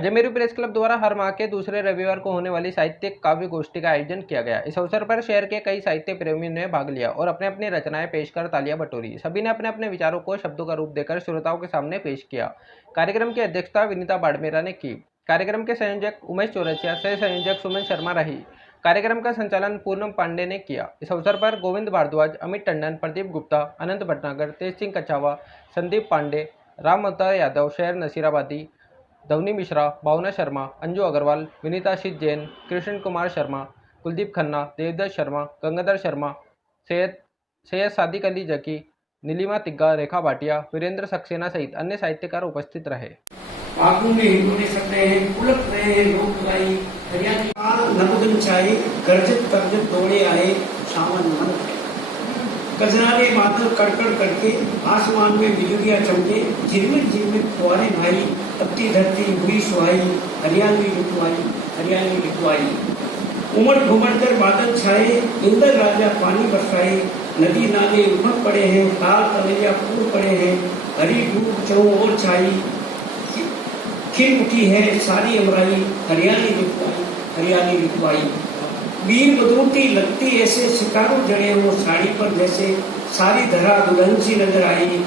Ajmeri press club द्वारा हर माह के दूसरे रविवार को होने वाली साहित्यिक काव्य गोष्ठी का आयोजन किया गया। इस अवसर पर शहर के कई साहित्य प्रेमियों ने भाग लिया और अपने अपनी रचनाएं पेश कर तालियां बटोरी। सभी ने अपने अपने विचारों को शब्दों का रूप देकर श्रोताओं के सामने पेश किया। कार्यक्रम की अध्यक्षता विनीता बाड़मेरा ने की। कार्यक्रम के संयोजक उमेश चौरसिया, सह संयोजक सुमन शर्मा रही। कार्यक्रम का संचालन पूर्णम पांडे ने किया। इस अवसर पर गोविंद भारद्वाज, अमित टंडन, प्रदीप गुप्ता, अनंत भटनागर, तेज सिंह कछावा, संदीप पांडे, राम अवतार यादव, शहर नसीराबादी, धवनी मिश्रा, भावना शर्मा, अंजू अग्रवाल, विनीता शीत जैन, कृष्ण कुमार शर्मा, कुलदीप खन्ना, देवदत्त शर्मा, गंगाधर शर्मा, सैयद सादिक अली जकी, नीलिमा तिग्गा, रेखा भाटिया, वीरेंद्र सक्सेना सहित अन्य साहित्यकार उपस्थित रहे। आगू में हिंदोले सक रहे हैं, पुलक रहे हैं लोग गाई, हरियाली नबुदन चाहे, गर्जत तरजत दौड़े आए, सावन मन कजरारे बादल कड़कड़ करके, आसमान में बिजुलियां चमके, झिरमिट झिरमिट फुहारे भाई, तपती धरती हुई सुहाई, हरियाली लिखवाई। उमड़ घुमड़ कर बादल छाए, इंद्र राजा पानी बरसाए, नदी नाले उमड़ पड़े हैं, ताल तलैया फूल पड़े हैं, हरी धूप चौं ओर छाई, खिल उठी है सारी अमराई, हरियाली लिखवाई। वीर बदरूटी लगती ऐसे, सितारों जड़े हो साड़ी पर जैसे, सारी धरा दुल्हन सी नजर आई,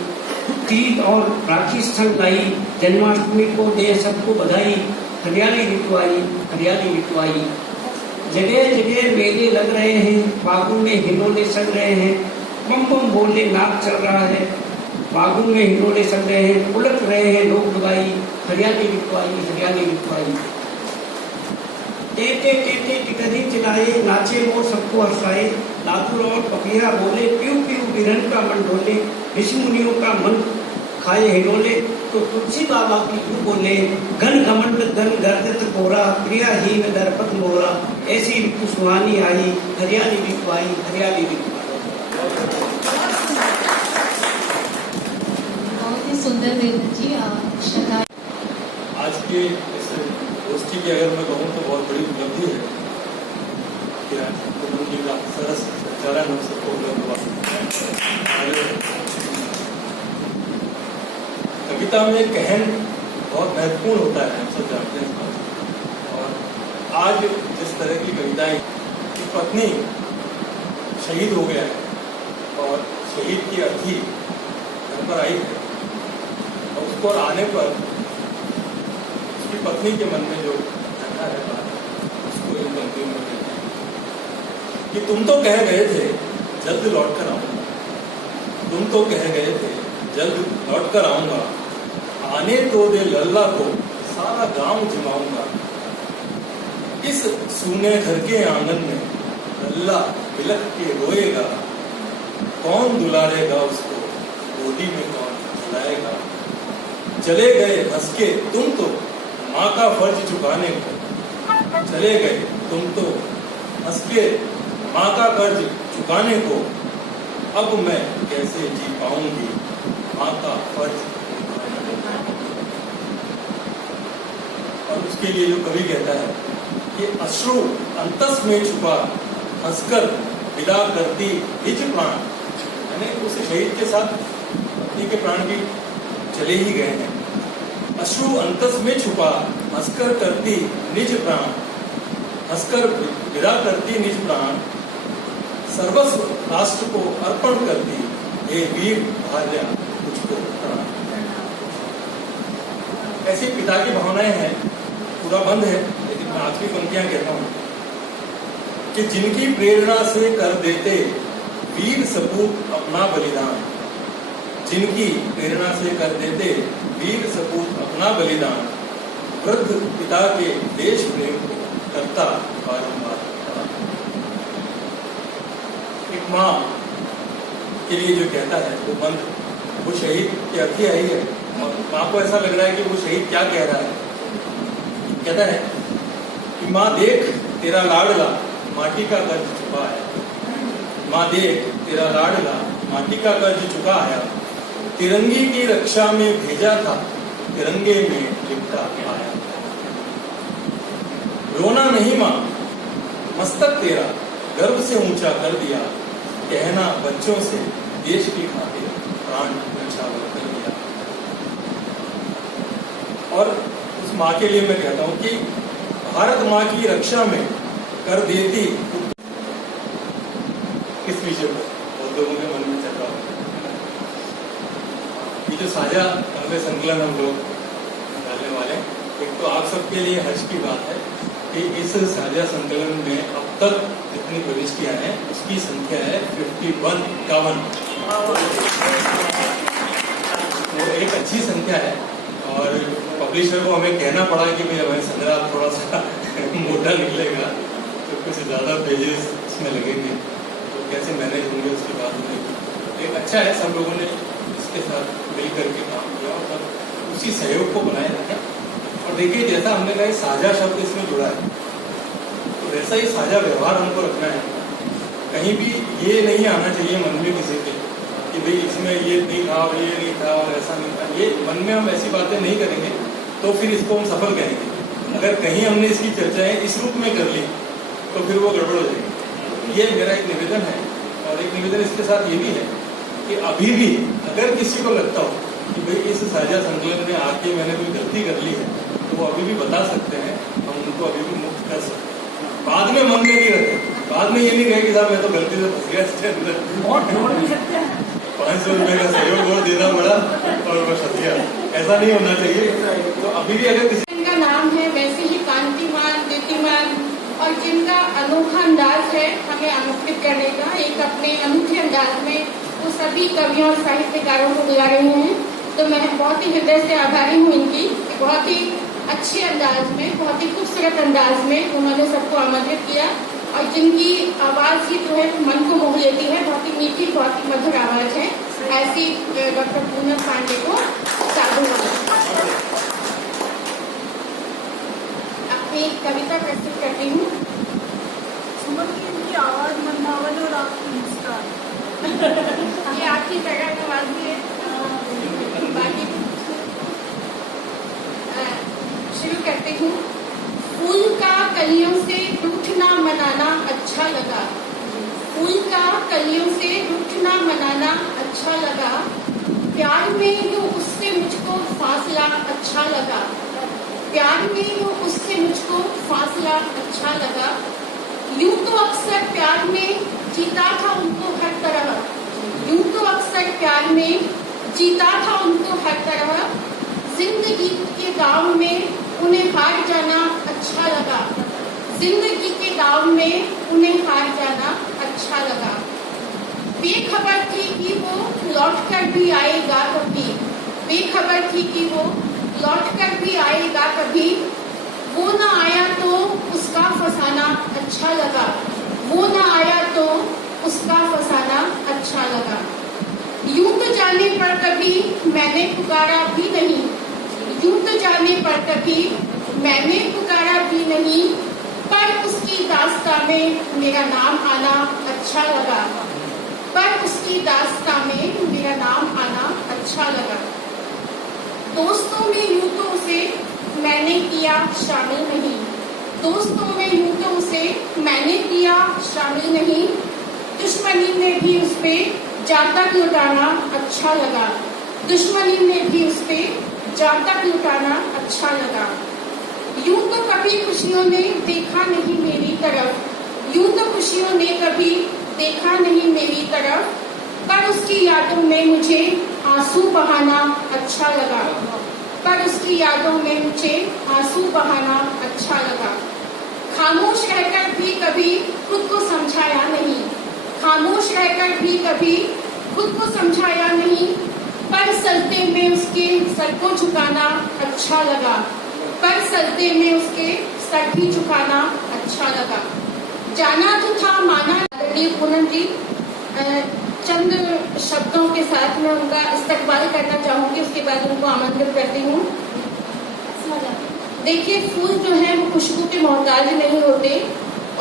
तीज और राखी स्थल लाई, जन्माष्टमी को दे सबको बधाई, हरियाली लिखवाई। जगह जगह मेले लग रहे हैं, बागों में हिलोले सज रहे हैं, बम बम बोले नाच चल रहा है, बागों में हिलोले सज रहे हैं, उलट रहे हैं लोग लगाई, हरियाली लिखवाई। टेटे टिकरी चिल्लाए, नाचे मोर सबको हंसाए, लातूर और पपिया बोले, प्यू प्यू बिरन का मन डोले, ऋषि मुनियों का मन खाए हिलोले, तो तुलसी बाबा की यूं बोले, घन घमंड घन गर्दित कोरा, प्रियाहीन दरपत मोरा, ऐसी ऋतु सुहानी आई, हरियाली लिखवाई। बहुत ही सुंदर वेद जी। आज के इस गोष्ठी की अगर मैं कहूँ तो बहुत बड़ी उपलब्धि है कि उनकी सरस संचालन हम सबको उपलब्ध हुआ। कविता में कहन बहुत महत्वपूर्ण होता है, हम सब जानते हैं। और आज जिस तरह की कविताएं, की पत्नी शहीद हो गया है और शहीद की अर्थी घर पर आई है और उसको आने पर उसकी पत्नी के मन में जो घटना रहता है उसको इन पंक्तियों में कहते हैं कि तुम तो कह गए थे जल्द लौट कर आऊंगा, तुम तो कह गए थे जल्द लौट कर आऊंगा, आने तो दे लल्ला को सारा गांव जमाऊंगा, इस सूने घर के आंगन में लल्ला बिलख के रोएगा, कौन दुलारेगा उसको, गोदी में कौन खिलाएगा, चले गए हंस के तुम तो माँ का फर्ज चुकाने को, चले गए तुम तो हंस के माँ का कर्ज चुकाने को, अब मैं कैसे जी पाऊंगी माँ का फर्ज चुकाने को। और उसके लिए जो कवि कहता है कि अश्रु अंतस में छुपा, हंसकर विदा करती निज प्राण, यानी उस शहीद के साथ पत्नी के प्राण भी चले ही गए हैं। अश्रु अंतस में छुपा, हंसकर करती निज प्राण, हंसकर विदा करती निज प्राण, सर्वस्व राष्ट्र को अर्पण करती, हे वीर भार्या तुझको प्रणाम। ऐसी पिता की भावनाएं हैं, पूरा बंद है लेकिन मैं आखिरी पंक्तियां कहता हूं कि जिनकी प्रेरणा से कर देते वीर सपूत अपना बलिदान, जिनकी प्रेरणा से कर देते वीर सपूत अपना बलिदान, वृद्ध पिता के देश प्रेम को करता बारंबार। एक माँ के लिए जो कहता है वो बंद, वो शहीद की अर्थी आई है और माँ को ऐसा लग रहा है कि वो शहीद क्या कह रहा है। कहता है कि माँ देख तेरा लाडला माटी का कर्ज चुका है, माँ देख तेरा लाडला माटी का कर्ज चुका है, तिरंगे की रक्षा में भेजा था, तिरंगे में लिपटा आया। रोना नहीं माँ, मस्तक तेरा गर्व से ऊंचा कर दिया, कहना बच्चों से देश की खातिर प्राण न्यौछावर कर दिया। और उस उस माँ के लिए मैं कहता हूँ कि भारत माँ की रक्षा में कर देती किस विषय पर बहुत लोगों के मन में चल रहा है। ये जो साझा काव्य संकलन हम लोग डालने वाले, एक तो आप सबके लिए हर्ष की बात है कि इस साझा संकलन में अब तक जितनी प्रविष्टियां हैं उसकी संख्या है 51। वो एक अच्छी संख्या है और पब्लिशर को हमें कहना पड़ा कि भाई हमारे संग्रह थोड़ा सा मोटा निकलेगा तो कुछ ज़्यादा पेजेस इसमें लगेंगे, तो कैसे मैनेज होंगे उसकी बात नहीं। एक अच्छा है, सब लोगों ने इसके साथ मिल करके काम किया और सब उसी सहयोग को बनाए रखा। और देखिए जैसा हमने कहा साझा शब्द इसमें जुड़ा है, तो वैसा ही साझा व्यवहार हमको रखना है। कहीं भी ये नहीं आना चाहिए मन में किसी के कि भाई इसमें ये नहीं था और ये नहीं था और ऐसा नहीं था। ये मन में हम ऐसी बातें नहीं करेंगे तो फिर इसको हम सफल कहेंगे। अगर कहीं हमने इसकी चर्चाएं इस रूप में कर ली तो फिर वो गड़बड़ हो जाएगी। ये मेरा एक निवेदन है। और एक निवेदन इसके साथ ये भी है कि अभी भी अगर किसी को लगता हो कि भाई इस साझा संकलन में आके मैंने कोई गलती कर ली है तो वो अभी भी बता सकते हैं, हम उनको अभी भी मुक्त कर सकते हैं। बाद में मन में नहीं रखे, बाद में ये नहीं कहे कि साहब मैं तो गलती से फंस गया इसके अंदर, 500 रुपए का सहयोग और देना पड़ा और मैं फंस गया, ऐसा नहीं होना चाहिए। तो अभी भी अगर किसी जिनका नाम है वैसे ही कांतिमान, दीप्तिमान और जिनका अनोखा अंदाज है हमें आमंत्रित करने का, एक अपने अनूठे अंदाज में वो सभी कवियों और साहित्यकारों को बुला रहे हैं। तो मैं बहुत ही हृदय से आभारी हूँ इनकी, बहुत ही अच्छे अंदाज में, बहुत ही खूबसूरत अंदाज में उन्होंने सबको आमंत्रित किया और जिनकी आवाज़ ही जो है मन को मोह लेती है, बहुत ही मीठी, बहुत ही मधुर आवाज़ है। ऐसी डॉक्टर पूनम पांडे को साधुवाद। अपनी कविता प्रस्तुत करती हूँ। सुमन की इनकी आवाज़ मनभावन और आपकी मुस्कान ये आपकी तरह नवाजी है। बाकी शुरू करते हूँ। फूल का कलियों से रूठना मनाना अच्छा लगा, फूल का कलियों से रूठना मनाना अच्छा लगा, प्यार में यूं उससे मुझको फासला अच्छा लगा, प्यार में यूं उससे मुझको फासला अच्छा लगा। यूं तो अक्सर प्यार में जीता था उनको हर तरह, यूं तो अक्सर प्यार में जीता था उनको हर तरह, जिंदगी के दाव में उन्हें हार जाना अच्छा लगा, जिंदगी के दाव में उन्हें हार जाना अच्छा लगा। बेखबर थी कि वो लौटकर भी आएगा कभी, बेखबर थी कि वो लौटकर भी आएगा कभी, वो ना आया तो उसका फसाना अच्छा लगा, वो ना आया तो उसका फसाना अच्छा लगा। यूं तो जाने पर कभी मैंने पुकारा भी नहीं, यूं तो जाने पर कभी मैंने पुकारा भी नहीं, पर उसकी दास्तां में मेरा नाम आना अच्छा लगा, पर उसकी दास्तां में मेरा नाम आना अच्छा लगा। दोस्तों में यूं तो उसे मैंने किया शामिल नहीं, दोस्तों में यूं तो उसे मैंने किया शामिल नहीं, दुश्मनी में भी उस पे जातक लुटाना अच्छा लगा, दुश्मनी में भी उस पे जातक लुटाना अच्छा लगा। यूं तो कभी खुशियों ने देखा नहीं मेरी तरफ, यूं तो खुशियों ने कभी देखा नहीं मेरी तरफ, पर उसकी यादों में मुझे आंसू बहाना अच्छा लगा, पर उसकी यादों में मुझे आंसू बहाना अच्छा लगा। खामोश रहकर भी कभी खुद को समझाया नहीं, खामोश रहकर भी कभी खुद को समझाया नहीं, पर सजदे में उसके सर को झुकाना अच्छा लगा, पर सजदे में उसके सर भी झुकाना अच्छा लगा। जाना तो था माना। पूनम जी चंद शब्दों के साथ मैं उनका इस्तकबाल करना चाहूँगी, उसके बाद उनको आमंत्रित करती हूँ। देखिए फूल जो है वो खुशबू के मोहताज नहीं होते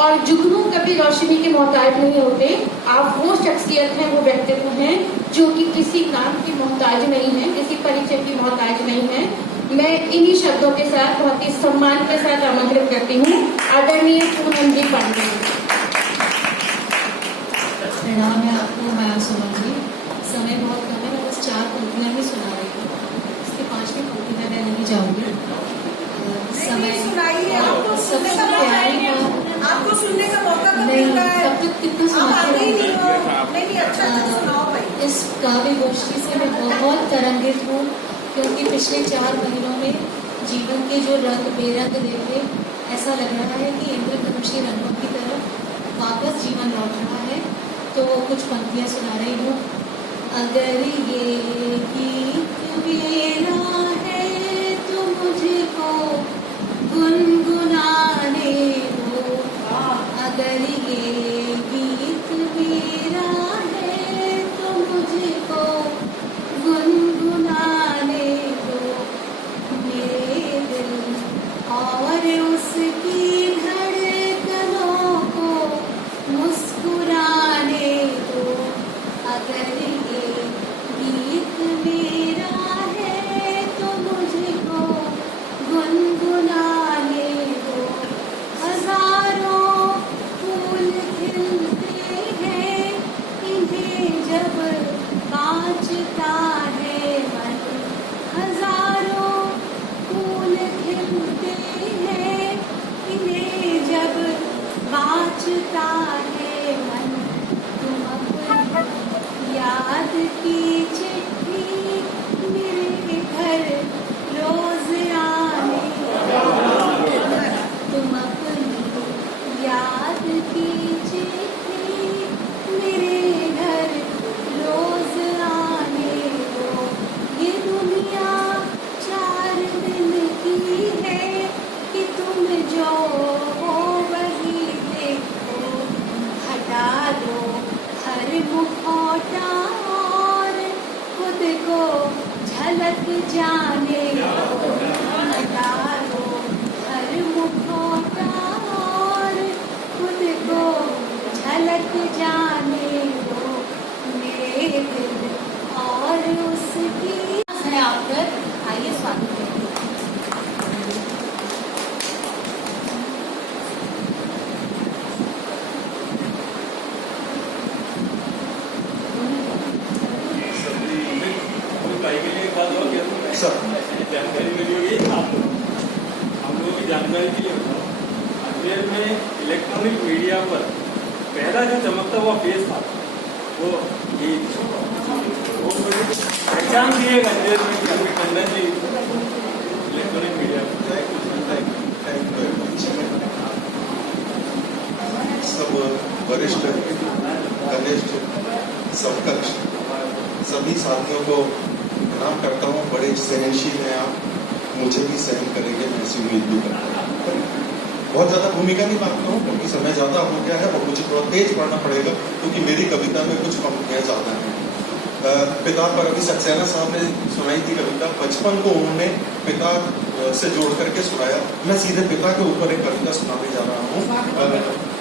और जुगनू कभी रोशनी के मोहताज नहीं होते। आप वो शख्सियत हैं, वो व्यक्तित्व हैं जो कि किसी नाम की मोहताज नहीं है, किसी परिचय की मोहताज नहीं है। मैं इन्हीं शब्दों के साथ बहुत ही सम्मान के साथ आमंत्रित करती हूँ आदरणीय पूनम जी पांडे। प्रणाम है आपको मैम सुमन जी। समय बहुत कम है, मैं बस 4 पंक्तियाँ ही सुना रही हूँ, इसके 5वीं पंक्ति में मैं नहीं जाऊँगी। काव्य गोष्ठी से मैं बहुत तरंगित हूँ, क्योंकि पिछले 4 महीनों में जीवन के जो रंग बेरंग देखे, ऐसा लग रहा है कि इंद्रधनुषी रंगों की तरफ वापस जीवन लौट रहा है। तो कुछ पंक्तियाँ सुना रही हूँ। अगर ये गीत मेरा है तो मुझको गुनगुनाने दो, अगर ये गीत मेरा है तो मुझको गुनगुनाने दो, मेरे दिल और उसकी धड़कनों को मुस्कुराने दो, अगर ये गीत मेरा है तो मुझको गुनगुनाने दो। हजारों फूल खिलते हैं, इन्हें जब कांचता है मन, हजारों फूल खिलते हैं, इन्हें जब कांचता है मन, तुम अपनी याद की चिट्ठी मेरे घर रोज आने दो, तुम अपनी याद की चिट्ठी मेरे घर रोज आने दो। ये दुनिया 4 दिन की है कि तुम जो हो वही देखो, हटा दो हर मुखौटा और खुद को झलक जाने दो, हटा दो हर मुखौटा और खुद को झलक जाने दो, मेरे दिल और उसकी है आप पर। आइए स्वागत करें। जानकारी मिली होगी आप हम लोगों की जानकारी के लिए बताओ, अजमेर में इलेक्ट्रॉनिक मीडिया पर पहला जो चमकता हुआ फेस था वो ये पहचान दिएगा अजमेर में टंडन जी इलेक्ट्रॉनिक मीडिया सब वरिष्ठ कनिष्ठ समकक्ष सभी साथियों को प्रणाम करता हूँ। बड़े सहनशील हैं आप, मुझे भी सहन करेंगे, मैं ऐसी उम्मीद भी करता हूँ। बहुत ज्यादा भूमिका नहीं मांगता हूँ क्योंकि समय ज्यादा हो गया है और मुझे थोड़ा तेज पढ़ना पड़ेगा क्योंकि मेरी कविता में कुछ पंक्तियां ज्यादा हैं। पिता पर अभी सक्सेना साहब ने सुनाई थी कविता, बचपन को उन्होंने पिता से जोड़ करके सुनाया। मैं सीधे पिता के ऊपर एक कविता सुनाने जा रहा हूँ।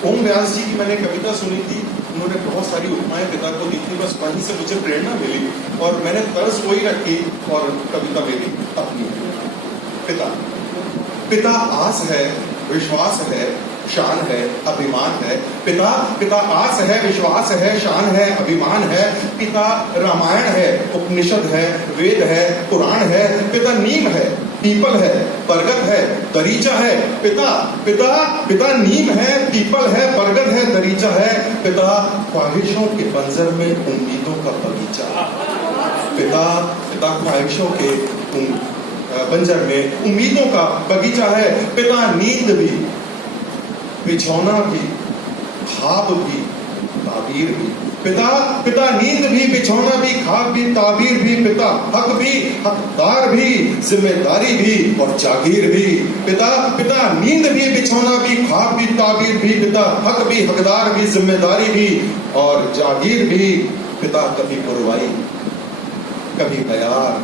ओम व्यास जी की मैंने कविता सुनी थी, उन्होंने बहुत सारी उपमाएं पिता को दी थी, बस वहीं से मुझे प्रेरणा मिली और मैंने तर्ज वही रखी और कविता मेरी अपनी है। पिता पिता आस है, विश्वास है, शान है, अभिमान है। पिता पिता आस है, विश्वास है, शान है, अभिमान है। पिता रामायण है, उपनिषद है, वेद है, पुराण है। पिता नीम है, पीपल है, बरगद है, दरीचा है। पिता पिता पिता नीम है, पीपल है, बरगद है, दरीचा है। पिता ख्वाहिशों के बंजर में उम्मीदों का बगीचा। पिता पिता ख्वाहिशों के बंजर में उम्मीदों का बगीचा है। पिता नींद भी, बिछौना भी, ख्वाब भी, ताबीर भी। पिता पिता नींद भी, बिछौना भी, ख्वाब भी, ताबीर भी। पिता हक भी, हकदार भी, जिम्मेदारी भी और जागीर भी। पिता पिता नींद भी, बिछौना भी, ख्वाब भी, ताबीर भी। पिता हक भी, हकदार भी, जिम्मेदारी भी और जागीर भी। पिता कभी पुरवाई, कभी तैयार,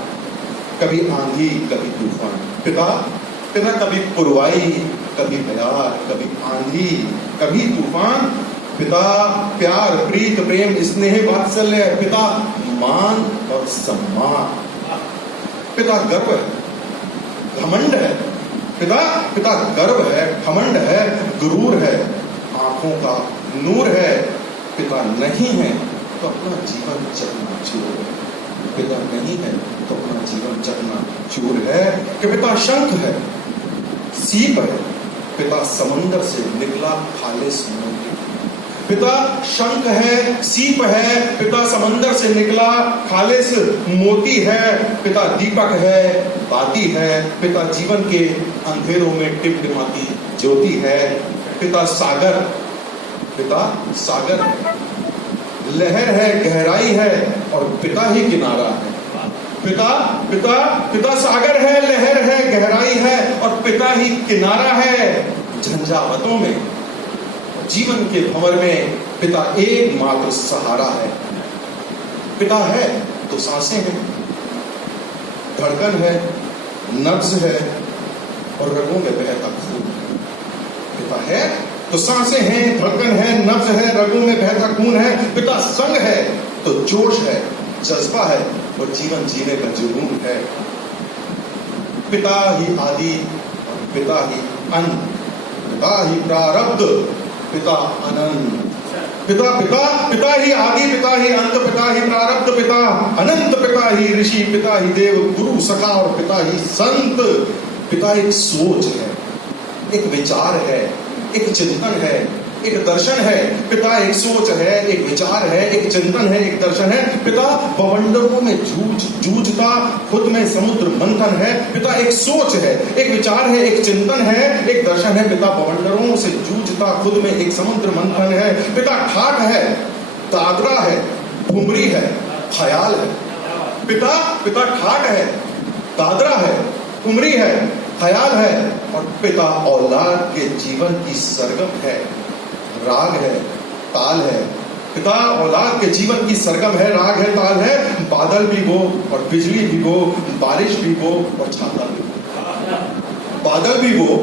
कभी आंधी, कभी तूफान। पिता पिता कभी पुरवाई, कभी बयार, कभी आंधी, कभी तूफान। पिता प्यार, प्रीत, प्रेम, स्नेह, वात्सल्य। पिता मान और सम्मान। पिता गर्व है, घमंड है। पिता पिता गर्व है, घमंड है, गुरूर है, आंखों का नूर है। पिता नहीं है तो अपना जीवन चकनाचूर है। पिता नहीं है तो अपना जीवन चकनाचूर है। कि पिता शंख है, सीप है। पिता समुंदर से निकला खालिस मोती। पिता शंख है, सीप है, पिता समंदर से निकला खालिस मोती है, पिता दीपक है, बाती है, पिता जीवन के अंधेरों में टिमटिमाती ज्योति है, पिता सागर है, लहर है, गहराई है और पिता ही किनारा है। पिता सागर है, लहर है, गहराई है और पिता ही किनारा है। झंझावतों में, जीवन के भंवर में पिता एकमात्र सहारा है। पिता है तो सांसें हैं, धड़कन है, नब्ज है और रगों में बहता खून है। पिता है तो सांसें हैं, धड़कन है, नब्ज है, रगों में बहता खून है। पिता संग है तो जोश है, जज्बा है और जीवन जीने का जुनून है। पिता ही आदि और पिता ही अंत, पिता ही प्रारब्ध, पिता अनंत। पिता ही आदि, पिता ही अंत, पिता ही प्रारब्ध, पिता अनंत, पिता ही ऋषि, पिता ही देव, गुरु, सखा और पिता ही संत। पिता एक सोच है, एक विचार है, एक चिंतन है, एक दर्शन है। पिता एक सोच है, एक विचार है, एक चिंतन है, एक दर्शन है। पिता बवंडरों में जूझता, खुद में समुद्र मंथन है। पिता एक सोच है, एक विचार है, एक चिंतन है, एक दर्शन है। पिता बवंडरों से जूझता, खुद में एक समुद्र मंथन है। पिता ठाठ है, दादरा है, ठुमरी है, ख्याल है। पिता ठाठ है, दादरा है, ठुमरी है, ख्याल है और पिता औलाद के जीवन की सरगम है, राग है, ताल है। पिता औलाद के जीवन की सरगम है, राग है, ताल है। बादल भी वो और बिजली भी वो, बारिश भी वो और छाता भी वो। बादल भी वो,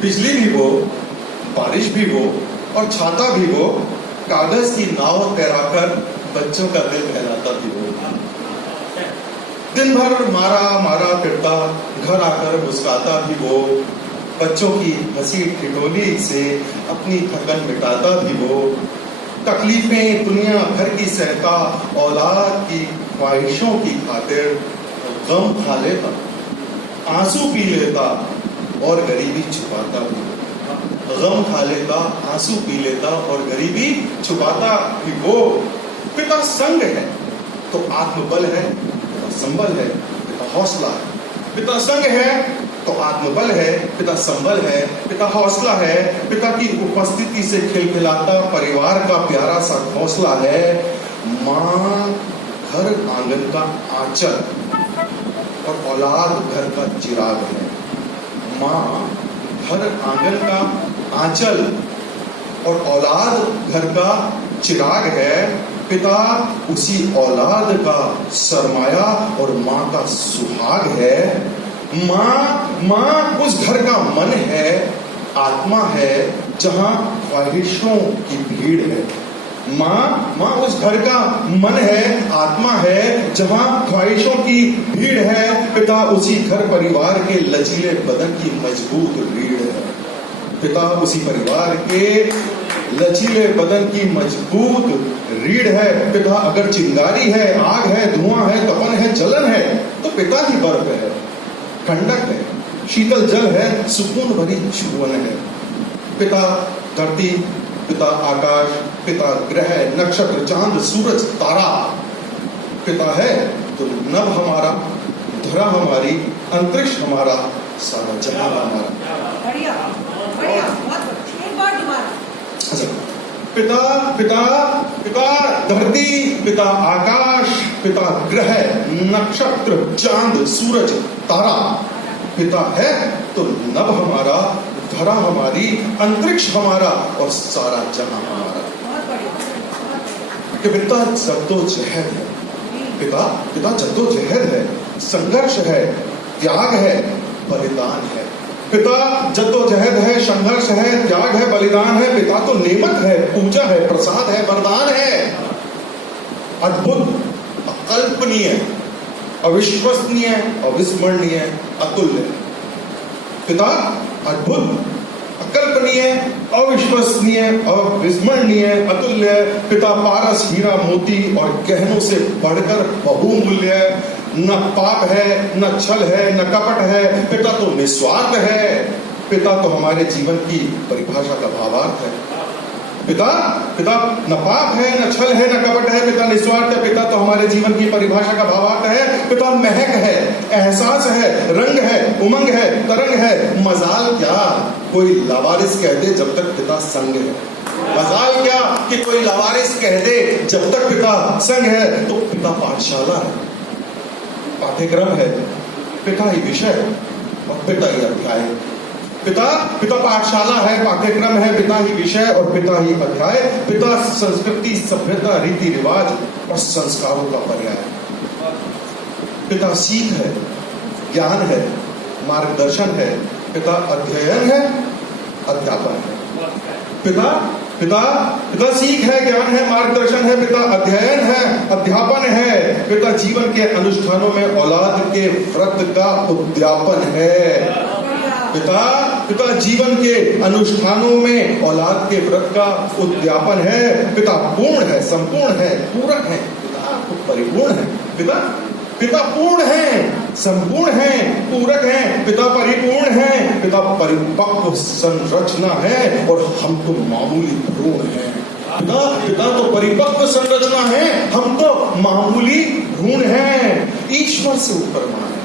बिजली भी वो, बारिश भी वो और छाता भी वो। कागज की नाव तैराकर बच्चों का दिल बहलाता भी वो। दिन भर मारा पिटता, घर आकर मुस्काता भी वो। बच्चों की हंसी ठिठोली से अपनी थकन मिटाता भी वो। तकलीफें दुनिया भर की सहता, औलाद की ख्वाहिशों की खातिर गम खा लेता, आंसू पी लेता और गरीबी छुपाता भी वो। गम खा लेता, आंसू पी लेता और गरीबी छुपाता भी वो। पिता संग है तो आत्मबल है, संबल है, पिता हौसला है। पिता संग है तो आत्मबल है, पिता संबल है, पिता हौसला है। पिता की उपस्थिति से खिलखिलाता परिवार का प्यारा सा हौसला है। माँ घर आंगन का आंचल और औलाद घर का चिराग है। माँ घर आंगन का आंचल और औलाद घर का चिराग है। पिता उसी औलाद का सरमाया और माँ का सुहाग है। माँ उस घर का मन है, आत्मा है जहाँ ख्वाहिशों की भीड़ है। माँ उस घर का मन है, आत्मा है जहाँ ख्वाहिशों की भीड़ है। पिता उसी घर परिवार के लचीले बदन की मजबूत रीढ़ है। पिता उसी परिवार के लचीले बदन की मजबूत रीढ़ है। पिता अगर चिंगारी है, आग है, धुआं है, तपन है, जलन है तो पिता ही बर्फ है, ठंडक है, शीतल जल है, सुकून भरी छुअन है। पिता धरती, पिता आकाश, पिता ग्रह, नक्षत्र, चांद, सूरज, तारा। पिता है तो नभ हमारा, धरा हमारी, अंतरिक्ष हमारा, सारा जहां हमारा। बढ़िया बढ़िया, बहुत एक बार दोबारा। पिता धरती, पिता आकाश, पिता ग्रह, नक्षत्र, चांद, सूरज, तारा। पिता है तो नभ हमारा, धरा हमारी, अंतरिक्ष हमारा और सारा जहां हमारा। कि पिता जद्दोजहद है, पिता जद्दोजहद है, संघर्ष है, त्याग है, बलिदान है। पिता जद्दोजहद है, संघर्ष है, त्याग है, बलिदान है। पिता तो नेमत है, पूजा है, प्रसाद है, वरदान है। अद्भुत, अकल्पनीय, अविश्वसनीय, अविस्मरणीय, अतुल्य। पिता अद्भुत, अकल्पनीय, अविश्वसनीय, अविस्मरणीय, अतुल्य। पिता पारस, हीरा, मोती और गहनों से बढ़कर बहुमूल्य। न पाप है, न छल है, न कपट है। पिता तो निस्वार्थ है। पिता तो हमारे जीवन की परिभाषा का भावार्थ है। पिता पिता न पाप है, न छल है, न कपट है, पिता निस्वार्थ है। पिता तो हमारे जीवन की परिभाषा का भावार्थ है। पिता महक है, एहसास है, रंग है, उमंग है, तरंग है। मजाल क्या कोई लावारिस कह दे जब तक पिता संग है। मजाल क्या कि कोई लावारिस कह दे जब तक पिता संग है। तो पिता पाठशाला है, पाठ्यक्रम है, पिता ही विषय और पिता ही अध्याय। पिता पिता पाठशाला है, पाठ्यक्रम है, पिता ही विषय और पिता ही अध्याय। पिता संस्कृति, सभ्यता, रीति रिवाज और संस्कारों का पर्याय। पिता सीख है, ज्ञान है, मार्गदर्शन है। पिता अध्ययन है, अध्यापन है। पिता पिता पिता सीख है, ज्ञान है, मार्गदर्शन है। पिता अध्ययन है, अध्यापन है। पिता जीवन के अनुष्ठानों में औलाद के व्रत का उद्यापन है। पिता पिता जीवन के अनुष्ठानों में औलाद के व्रत का उद्यापन है। पिता पूर्ण है, संपूर्ण है, पूरक है। पिता परिपूर्ण है। पिता पिता पूर्ण है, संपूर्ण है, पूरक है। पिता परिपूर्ण है। पिता परिपक्व संरचना है और हम तो मामूली भ्रूण हैं। पिता पिता तो परिपक्व संरचना है, हम तो मामूली भ्रूण हैं। ईश्वर से ऊपर मां है।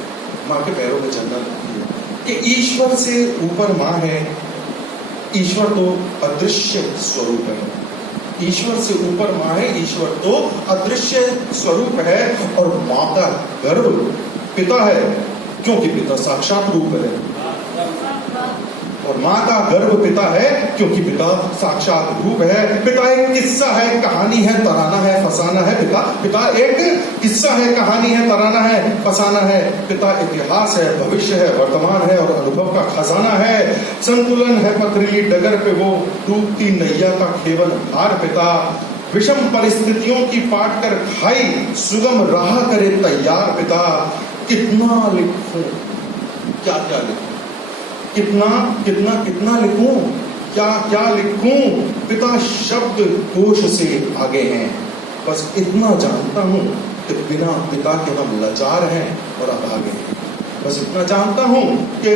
मां के पैरों में चंदन कि ईश्वर से ऊपर मां है। ईश्वर तो अदृश्य स्वरूप है। ईश्वर से ऊपर मां है, ईश्वर तो अदृश्य स्वरूप है। और मां का गर्भ पिता है क्योंकि पिता साक्षात रूप है। और मां का गर्भ पिता है क्योंकि पिता साक्षात रूप है। पिता एक किस्सा है, कहानी है, तराना है, फसाना है। पिता पिता एक किस्सा है, कहानी है, तराना है, फसाना है। पिता इतिहास है, भविष्य है, वर्तमान है और अनुभव का खजाना है। संतुलन है पथरीली डगर पे वो डूबती नैया का खेवन हार। पिता विषम परिस्थितियों की पाट कर खाई सुगम राह करे तैयार। पिता कितना लिखूं, क्या क्या लिखूं, कितना कितना कितना लिखूं, क्या क्या लिखूं। पिता शब्द कोश से आगे हैं। बस इतना जानता हूं कि बिना पिता के हम लाचार हैं और अभागे हैं। बस इतना जानता हूं कि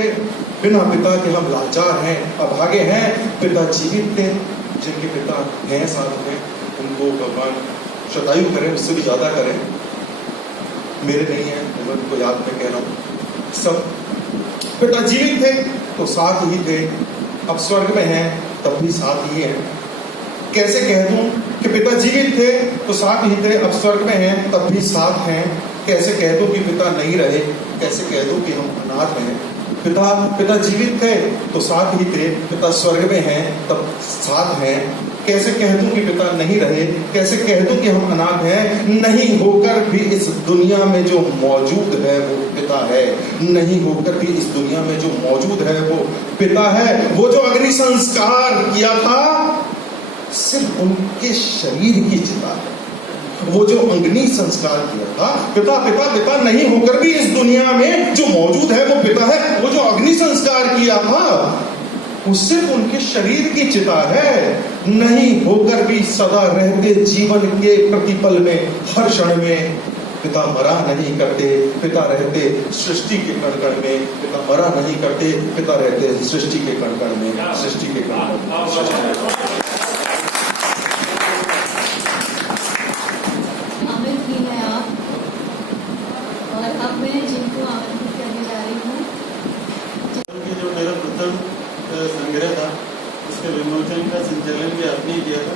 बिना पिता के हम लाचार हैं, अभागे हैं। पिता जीवित थे, जिनके पिता हैं साथ में, उनको भगवान शतायु करें, उससे भी ज्यादा करें। मेरे नहीं है, मैं उनको याद में कह रहा हूं। सब पिता जीवित थे तो साथ ही थे, अब स्वर्ग में हैं तब भी साथ ही हैं। कैसे कह दूं कि पिता जीवित थे तो साथ ही थे, अब स्वर्ग में हैं तब भी साथ हैं। कैसे कह दूं कि पिता नहीं रहे, कैसे कह दूं कि हम अनाथ हैं। पिता पिता जीवित थे तो साथ ही थे, पिता स्वर्ग में हैं तब साथ हैं। कैसे कह दूं कि पिता नहीं रहे, कैसे कह दूं कि हम अनाथ हैं। नहीं होकर भी इस दुनिया में जो मौजूद है वो पिता है। नहीं होकर भी इस दुनिया में जो मौजूद है वो पिता है। वो जो अग्नि संस्कार किया था सिर्फ उनके शरीर की चिता है। वो जो अग्नि संस्कार किया था, पिता पिता पिता नहीं होकर भी इस दुनिया में जो मौजूद है वो पिता है। वो जो अग्नि संस्कार किया था वो सिर्फ उनके शरीर की चिता है। नहीं होकर भी सदा रहते जीवन के प्रतिपल में, हर क्षण में। पिता मरा नहीं करते, पिता रहते सृष्टि के कण कण में। पिता मरा नहीं करते, पिता रहते सृष्टि के कण कण में, सृष्टि के कण कण में। अमृत भी है आप, और अब मैं जिनको आमंत्रित करने जा रही हूँ। जो मेरा प्रथम संग्रह था उसके विमोचन का संचालन भी आपने किया था।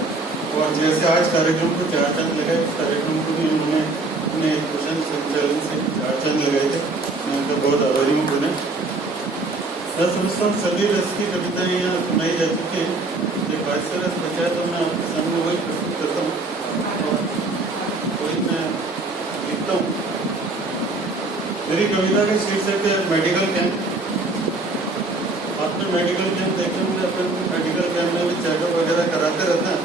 और जैसे आज कार्यक्रम को 4 चांद लगाए, उस कार्यक्रम को भी उन्होंने अपने कुशल संचालन से 4 चांद लगाए थे। मैं उनका बहुत आभारी हूँ। उन्हें सभी रस की कविताएं यहाँ सुनाई जा चुकी हैं। जब 22 रस बचा है तो मैं आपके सामने वही प्रस्तुत करता हूँ और वही मैं लिखता हूँ। मेरी कविता का शीर्षक है मेडिकल कैंप। आपने मेडिकल कैंप देखे होंगे, अपन मेडिकल कैंप में भी चेकअप वगैरह कराते रहते हैं।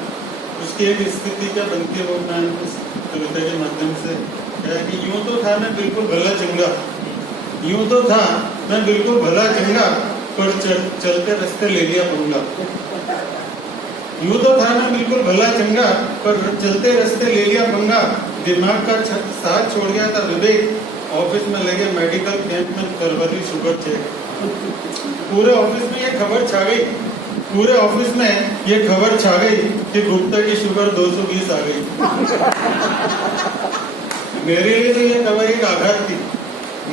उसकी एक स्थिति क्या बनती है वो मैं उस कविता के माध्यम से क्या कि यूं तो था मैं बिल्कुल भला चंगा, यूं तो था मैं बिल्कुल भला चंगा, पर चलते रास्ते ले लिया पंगा। यूं तो था मैं बिल्कुल भला चंगा, पर चलते रास्ते ले लिया पंगा। दिमाग का साथ छोड़ गया था विवेक, ऑफिस में लगे मेडिकल कैंप में करवली शुगर चेक। पूरे ऑफिस में ये खबर छा गई पूरे ऑफिस में ये खबर छा गई कि गुप्ता की शुगर 220 आ गई। मेरे लिए तो ये खबर एक आघात थी,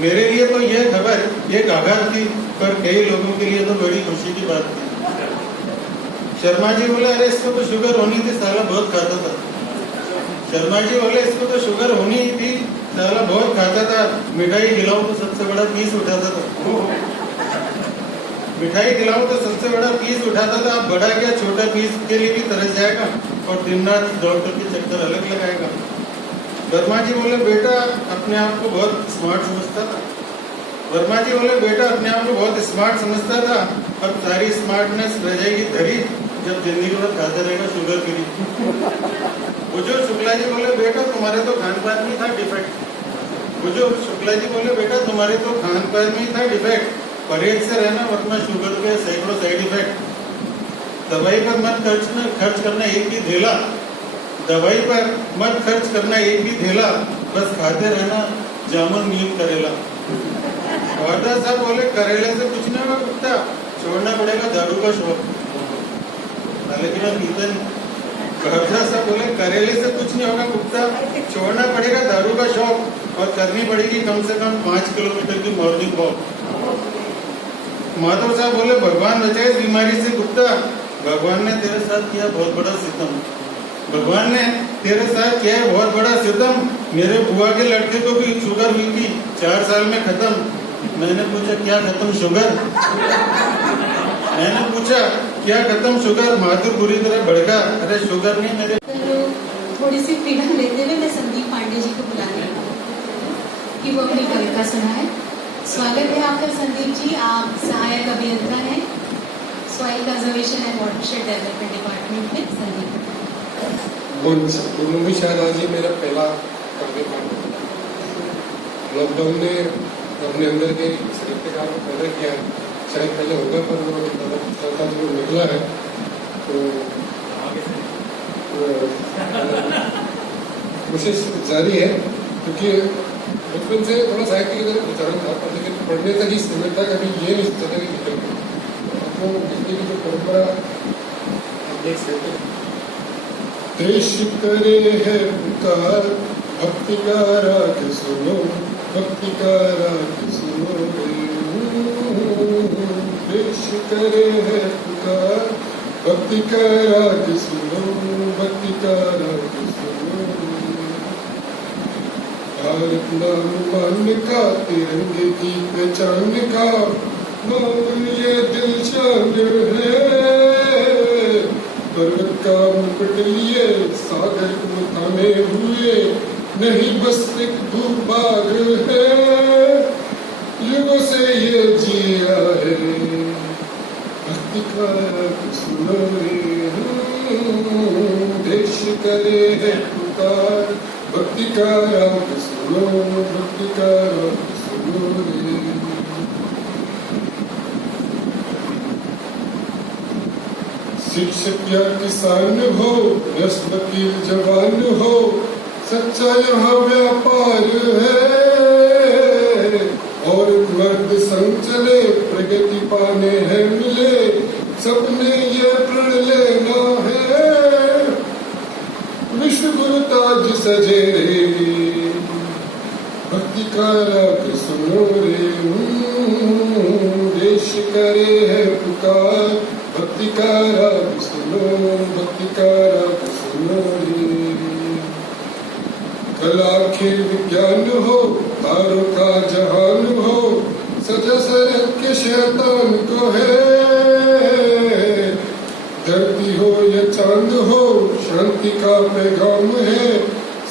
मेरे लिए तो ये खबर एक आघात थी, पर कई लोगों के लिए तो बड़ी खुशी की बात थी। शर्मा जी बोले, अरे इसको तो शुगर होनी थी, साला बहुत खाता था। शर्मा जी बोले, इसको तो शुगर होनी ही थी, साला बहुत खाता था, मिठाई खिलाऊं तो सबसे बड़ा पीस उठाता था। मिठाई खिलाऊं तो सबसे बड़ा पीस उठाता था, अब बड़ा क्या छोटा पीस के लिए भी तरस जाएगा और दिन रात डॉक्टर के चक्कर अलग लगाएगा। वर्मा जी बोले, बेटा अपने आप को बहुत स्मार्ट समझता था। वर्मा जी बोले, बेटा अपने आप को बहुत स्मार्ट समझता था, अब सारी स्मार्टनेस रह जाएगी धरी जब जिंदगी भर खाता रहेगा शुगर फ्री। वो जो शुक्ला जी बोले, बेटा तुम्हारे तो खान पान में था डिफेक्ट। वो जो शुक्ला जी बोले, बेटा तुम्हारे तो खान पान में था डिफेक्ट, परहेज से रहना वरना शुगर के सैकड़ों साइड इफेक्ट। दवाई पर मत खर्च करना एक भी धेला, दवाई पर मत खर्च करना एक भी धेला, बस खाते रहना जामुन नीम करेला। वादा साहब बोले, करेले से कुछ नहीं होगा कुत्ता, छोड़ना पड़ेगा दारू का शौक, लेकिन मैं पीता नहीं। वादा साहब बोले, करेले से कुछ नहीं होगा कुत्ता, छोड़ना पड़ेगा दारू का शौक और करनी पड़ेगी कम से कम 5 किलोमीटर की मॉर्निंग वॉक। माधव साहब बोले, भगवान बचाए इस बीमारी से कुत्ता, भगवान ने तेरे साथ किया बहुत बड़ा सितम, भगवान ने तेरे साथ किया है बहुत बड़ा सितम। मेरे बुआ के लड़के को भी शुगर हुई थी, 4 साल में खत्म। मैंने पूछा, क्या खत्म शुगर? मैंने पूछा, क्या खत्म शुगर? माधुर बुरी तरह भड़का, अरे शुगर नहीं मेरे। थोड़ी सी फ्रीडम लेते हुए मैं संदीप पांडे जी को बुला रही हूँ कि वो अपनी कविता सुनाए। स्वागत है आपका संदीप जी, आप सहायक अभियंता हैं soil conservation and watershed development department में। संदीप दोनों भी शायद आज ही मेरा पहला कविता पाठ है। लॉकडाउन ने अपने अंदर के साहित्यकार को पैदा किया है, शायद पहले होगा पर वो निकला है तो कोशिश जारी है, क्योंकि बचपन से थोड़ा साहित्य की तरफ विचारण था, पर लेकिन पढ़ने तक ही सीमित था, कभी ये नहीं सोचा कि निकल आपको लिखने की जो परंपरा देख सकते। देश करे है पुकार, भक्ति का राग सुनो, भक्ति का राग सुनो, देश करे है पुकार, भक्ति का राग सुनो, भक्ति का राग सुनो। भारत नाम मान का, तिरंगे की पहचान का, मान ये दिल शान है। पर्वत का मुकुट लिए, सागर को थामे हुए, नहीं बस एक भूभाग है, युगों से ये जिया है। भक्ति का राग सुनो रे, देश करे है पुकार, भक्ति का राग सुनो, भक्ति का राग सुनो रे। शिक्षक या किसान हो, यश वकील जवान हो, सच्चा यहाँ व्यापार है। और मर्द संग चले, प्रगति पाने हैं मिले, सपने ये प्रण लेना है। विश्व गुरु ताज सजे रे, भक्ति का राग सुनो रे, देश करे है पुकार, भक्ति का राग सुनो, भक्ति का राग सुनो रे। कला खेल विज्ञान हो, तारों का जहान हो, सजा सरहद के शैतान को है। धरती हो या चांद हो, शांति का पैगाम है,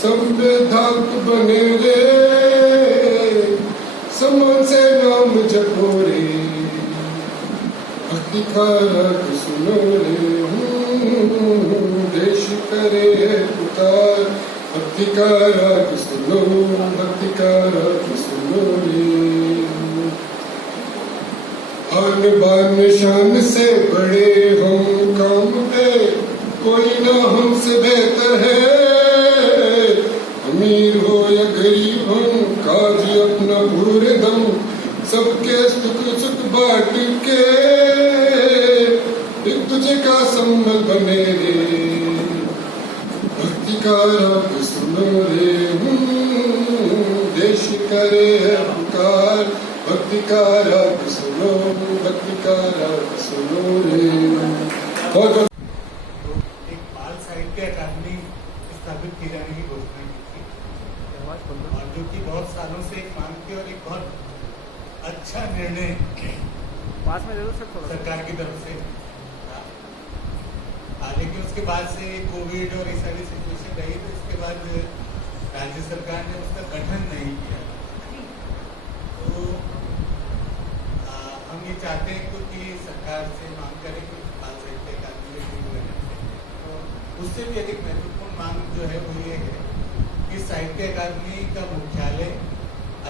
सब में धाक बने रे, समान से नाम जपो रे। भक्ति का राग सुनो रे, देश करे है पुकार, भक्ति का राग सुनो, भक्ति का राग सुनो रे। आन बान शान से बड़े हम काम पे, कोई ना हमसे बेहतर है। अमीर हो या गरीब हम, काज अपना पूरे दम, सबके सुख सुख बांट के तुझे का संबल बने रे, भक्ति का राग सुनो रे, देश करे पुकार, भक्ति का राग सुनो, भक्ति का राग सुनो रे। बहुत एक बाल साहित्य अकादमी स्थापित की जाने की घोषणा की थी, और जो कि बहुत सालों से एक मांग थी और एक बहुत अच्छा निर्णय पास में जरूर सर सरकार की तरफ से था। लेकिन उसके बाद से कोविड और ये सारी सिचुएशन रही, तो इसके बाद राज्य सरकार ने उसका गठन नहीं किया। तो हम ये चाहते हैं कि सरकार से मांग करें कि बाल साहित्य अकादमी में तो उससे भी अधिक महत्वपूर्ण मांग जो है वो ये है कि साहित्य अकादमी का मुख्यालय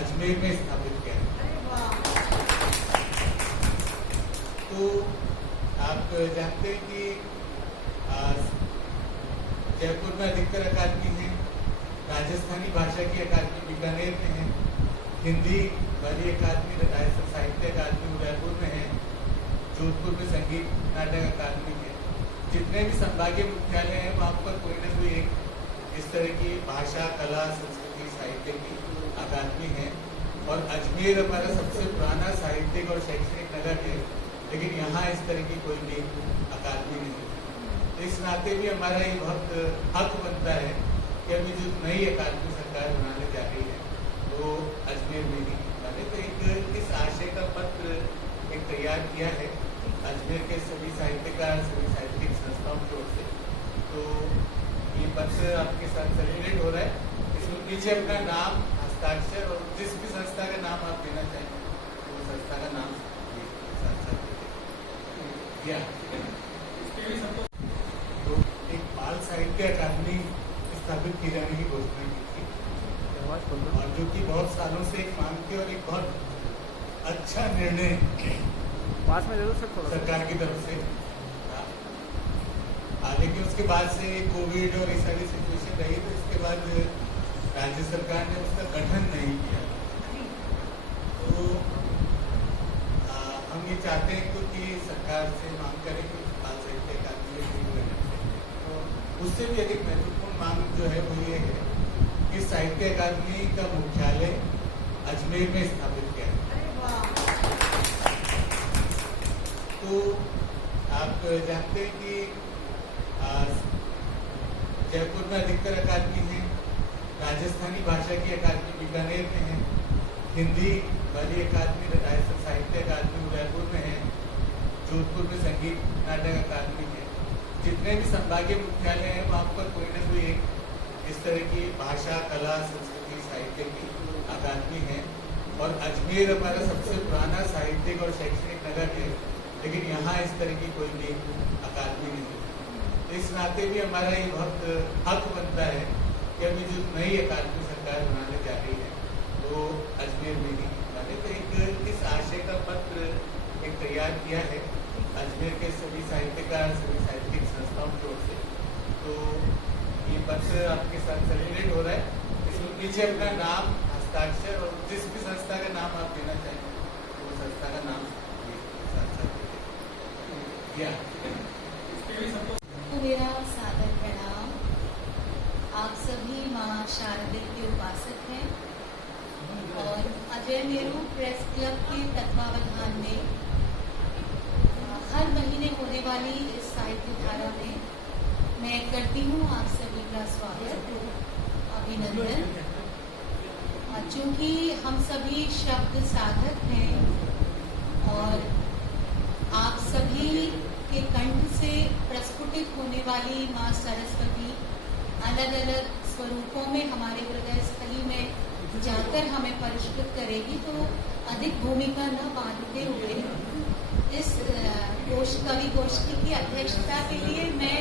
अजमेर में स्थापित किया जाए। तो आप जानते हैं कि जयपुर में अधिकतर अकादमी है, राजस्थानी भाषा की अकादमी बीकानेर में है, हिंदी वाली अकादमी राजस्थान साहित्य अकादमी उदयपुर में है, जोधपुर में संगीत नाटक अकादमी है। जितने भी संभागीय मुख्यालय हैं वहाँ पर कोई ना कोई एक इस तरह की भाषा, कला, संस्कृति, साहित्य की अकादमी है। और अजमेर हमारा सबसे पुराना साहित्यिक और शैक्षणिक नगर है, लेकिन यहाँ इस तरह की कोई भी अकादमी नहीं है। इस नाते भी हमारा ये बहुत हक बनता है कि अभी जो नई अकादमी सरकार बनाने जा रही है वो अजमेर में ही बने। तो एक इस आशय का पत्र एक तैयार किया है अजमेर के सभी साहित्यकार, सभी साहित्यिक संस्थाओं की ओर से। तो ये पत्र आपके साथ सर्कुलेट हो रहा है। इसमें पीछे अपना नाम, हस्ताक्षर और जिस भी संस्था का नाम आप देना चाहें तो वो संस्था का नाम तो एक बाल साहित्य अकादमी स्थापित की जाने की घोषणा की थी, और जो कि बहुत सालों से एक मांग थी और एक बहुत अच्छा निर्णय पास में जरूर सर सरकार की तरफ से था। लेकिन उसके बाद से कोविड और ये सारी सिचुएशन रही, तो इसके बाद राज्य सरकार ने उसका गठन नहीं किया। तो हम ये चाहते हैं कि सरकार से मांग करें कि बाल साहित्य अकादमी में तो उससे भी अधिक महत्वपूर्ण मांग जो है वो ये है कि साहित्य अकादमी का मुख्यालय अजमेर में स्थापित किया जाए। तो आप जानते हैं कि जयपुर में अधिकतर अकादमी है, राजस्थानी भाषा की अकादमी बीकानेर में है, हिंदी वाली अकादमी राजस्थान साहित्य अकादमी उदयपुर में है, जोधपुर में संगीत नाटक अकादमी है। जितने भी संभागीय मुख्यालय हैं वहाँ पर कोई ना कोई एक इस तरह की भाषा, कला, संस्कृति, साहित्य की अकादमी है। और अजमेर हमारा सबसे पुराना साहित्यिक और शैक्षणिक नगर है, लेकिन यहाँ इस तरह की कोई भी अकादमी नहीं है। इस नाते भी हमारा ये बहुत हक बनता है कि अभी जो नई अकादमी सरकार बनाने जा रही है वो अजमेर में ही बने। तो एक इस आशय का पत्र एक तैयार किया है अजमेर के सभी साहित्यकार, सभी साहित्यिक संस्थाओं की ओर से। तो ये पत्र आपके साथ सर्कुलेट हो रहा है। इसमें पीछे अपना नाम, हस्ताक्षर और जिस भी संस्था का नाम आप देना चाहें तो वो संस्था का नाम तो मेरा सादर प्रणाम। आप सभी माँ शारदे के उपासक हैं और अजय नेहरू प्रेस क्लब के तत्वावधान में हर महीने होने वाली इस साहित्य धारा में मैं करती हूँ आप सभी का स्वागत, अभिनंदन। चूँकि हम सभी शब्द साधक हैं और आप सभी के कंठ से प्रस्फुटित होने वाली माँ सरस्वती अलग अलग स्वरूपों में हमारे हृदय स्थली में जाकर हमें परिष्कृत करेगी, तो अधिक भूमिका न बांधते हुए इस कवि गोष्ठी की अध्यक्षता के लिए मैं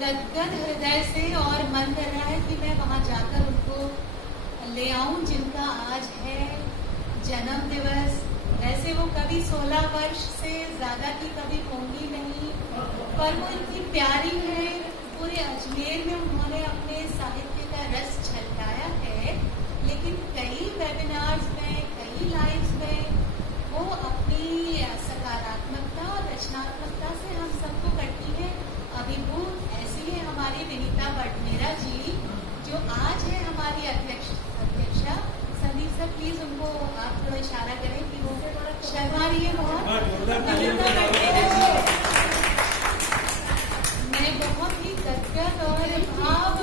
गदगद हृदय से और मन कर रहा है कि मैं वहाँ जाकर उनको ले आऊं जिनका आज है जन्म दिवस। वैसे वो कभी 16 वर्ष से ज़्यादा की कभी होंगी नहीं, पर वो इतनी प्यारी है। पूरे अजमेर में उन्होंने अपने साहित्य का रस छलकाया है, लेकिन कई वेबिनार्स में, कई लाइव्स में वो अपनी सकारात्मकता और रचनात्मकता से हम सबको शर्मा रही है बहुत। मैं बहुत ही गदगद और भाव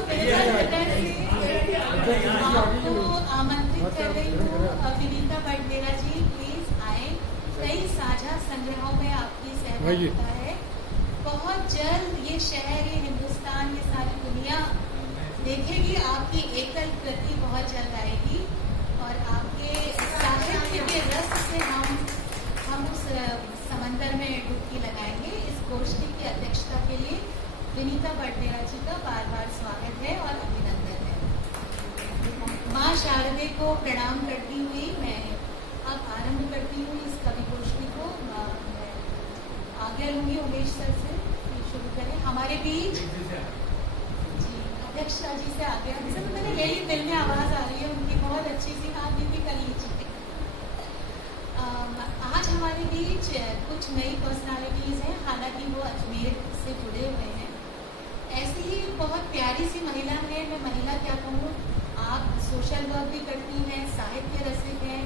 आपको आमंत्रित कर रही हूँ। विनीता बडनेरा जी प्लीज आए। कई साझा संग्रहों में आपकी सहभागिता है। बहुत जल्द ये शहर, ये हिंदुस्तान, ये सारी दुनिया देखेगी आपकी एकल कृति बहुत जल्द आएगी और आपके साहित्य के रस से हम उस समंदर में डुबकी लगाएंगे। इस गोष्ठी की अध्यक्षता के लिए विनीता बडनेरा जी का बार बार स्वागत है और अभिनंदन है। माँ शारदे को प्रणाम करती हुई मैं अब आरंभ करती हूँ इस कवि गोष्ठी को। मैं आज्ञा लूंगी उमेश सर से शुरू करें। हमारे बीच अध्यक्ष जी से आगे सर मैंने यही दिल में आवाज आ रही है उनकी बहुत अच्छी सी। हाथ दीदी कर लीजिए। आज हमारे बीच कुछ नई पर्सनालिटीज हैं, हालांकि वो अजमेर से जुड़े हुए हैं। ऐसी ही बहुत प्यारी सी महिला है, मैं महिला क्या कहूँ, आप सोशल वर्क भी करती हैं, साहित्य रसिक हैं,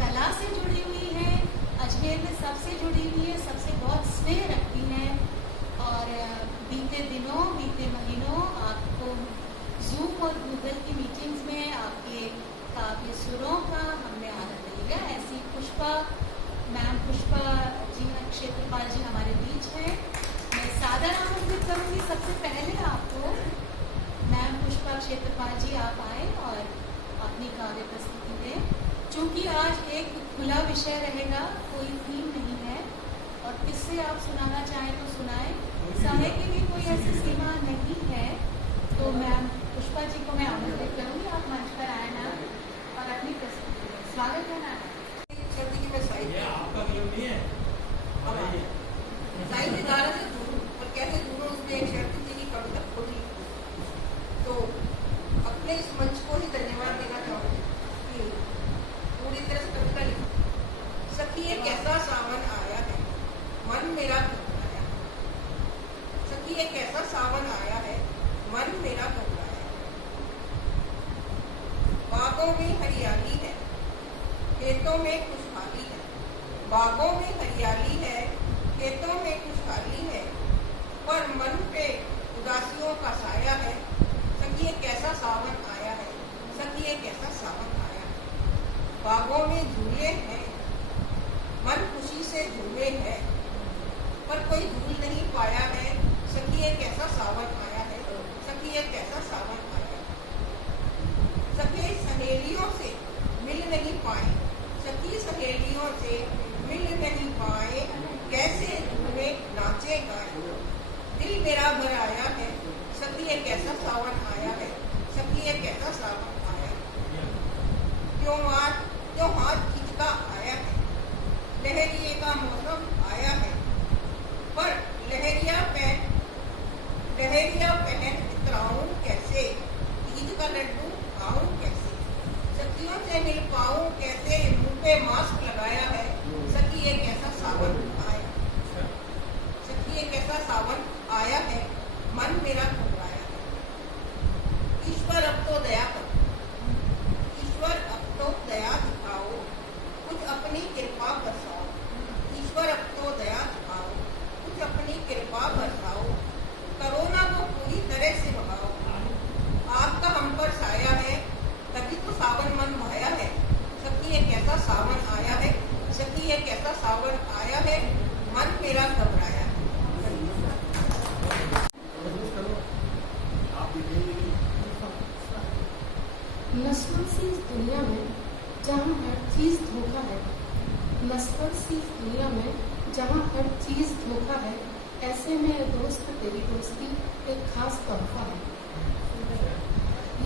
कला से जुड़ी हुई हैं, अजमेर में सबसे जुड़ी हुई है, सबसे बहुत स्नेह रखती हैं और बीते दिनों बीते महीनों आपको जूम और गूगल की मीटिंग्स में आपके काव्य सुरों का हमने आनंद लिया। ऐसी पुष्पा जी क्षेत्रपाल जी हमारे बीच हैं। मैं सादर आमंत्रित करूंगी सबसे पहले आपको। मैम पुष्पा क्षेत्रपाल जी आप आए और अपनी काव्य प्रस्तुति दें। चूंकि आज एक खुला विषय रहेगा, कोई थीम नहीं है और किससे आप सुनाना चाहें तो सुनाएं, समय की भी कोई ऐसी सीमा नहीं है। तो मैम पुष्पा जी को मैं आमंत्रित करूंगी, आप मंच पर आए मैम और अपनी प्रस्तुति दें। स्वागत है मैम। साहित्य धारा से दूर और कैसे दूर उसमें एक शर्त थी कि कविता खोली। तो अपने इस मंच को ही धन्यवाद देना चाहूँगी कि पूरी तरह से कविता लिखी। सखी एक ऐसा सावन आया है, मन मेरा घबराया। सखी एक ऐसा सावन आया है, मन मेरा घबराया। बागों में हरियाली है, खेतों में खुशहाली है। बागों में हरियाली है, खेतों में खुशहाली है, पर मन पे उदासियों का साया है। सखी एक ऐसा सावन आया है, सखी एक ऐसा सावन आया है। बागों में झूले हैं, मन खुशी से झूले हैं, पर कोई झूल नहीं पाया है। सखी एक ऐसा सावन आया है, सखी एक ऐसा सावन आया है। सखी सहेलियों से मिल नहीं पाए, सखी सहेलियों से मिल नहीं पाए, कैसे झूमे नाचे गाए। दिल मेरा भर आया है, सखी एक ऐसा सावन आया है, सखी एक ऐसा सावन आया है। क्यों हाथ खिंचता आया है, लहरिए का मौसम आया है, पर लहरिया पहन इतराऊं कैसे, ईद का लड्डू खाऊं कैसे, सखियों से मिल पाऊं कैसे, मुंह पे मास्क लगाया है। सखी एक ऐसा सावन आया, सखी एक ऐसा सावन आया है, मन मेरा घबराया है। ईश्वर अब तो दया करो, ईश्वर अब तो दया दिखाओ, कुछ अपनी कृपा बरसाओ। ईश्वर अब तो दया दिखाओ, कुछ अपनी कृपा बरसाओ। कोरोना को पूरी तरह से भगाओ। आपका हम पर साया है, तभी तो सावन मन भाया है। सखी एक ऐसा सावन आया है, सखी एक ऐसा सावन आया है, मन मेरा घबराया है। नस्बत सी इस दुनिया में जहाँ हर चीज धोखा है, नस्बत सी इस दुनिया में जहाँ हर चीज धोखा है, ऐसे में दोस्त तेरी दोस्ती एक खास तोहफा है।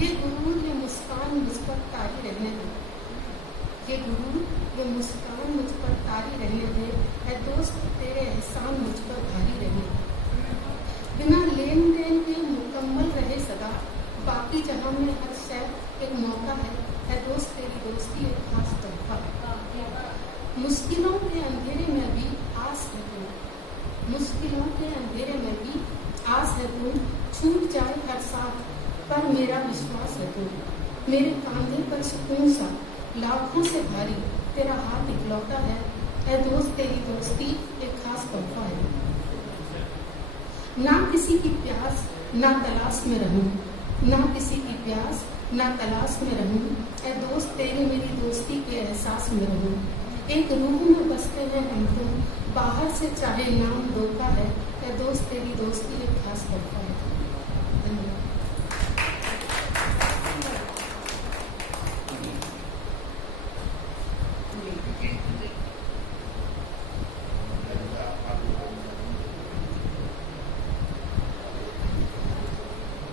ये गुरूर ये मुस्कान मुझ पर तारी रहने दे, ये गुरूर ये मुस्कान मुझ पर तारी रहने दे, है दोस्त तेरे एहसान मुझ पर भारी रहने दे। बिना लेन देन के मुकम्मल रहे सदा, बाकी जहां में हर शय एक मौका है दोस्त तेरी दोस्ती एक खास तोहफा है। मुश्किलों के अंधेरे में भी आस है तुम, मुश्किलों के अंधेरे में भी आस है तुम, छूट जाए हर साथ पर मेरा विश्वास है तुम। मेरे कांधे पर सुकून सा लाखों से भारी तेरा हाथ इकलौता है ऐ दोस्त तेरी दोस्ती एक खास तोहफा है। ना किसी की प्यास ना तलाश में रहूं, ना किसी की प्यास ना तलाश में रहूं, ऐ दोस्त तेरी मेरी दोस्ती के एहसास में रहूं। एक रूह में बसते हैं हम तो, बाहर से चाहे नाम धोखा है, ऐ दोस्त तेरी दोस्ती एक खास तोहफा है। धन्यवाद।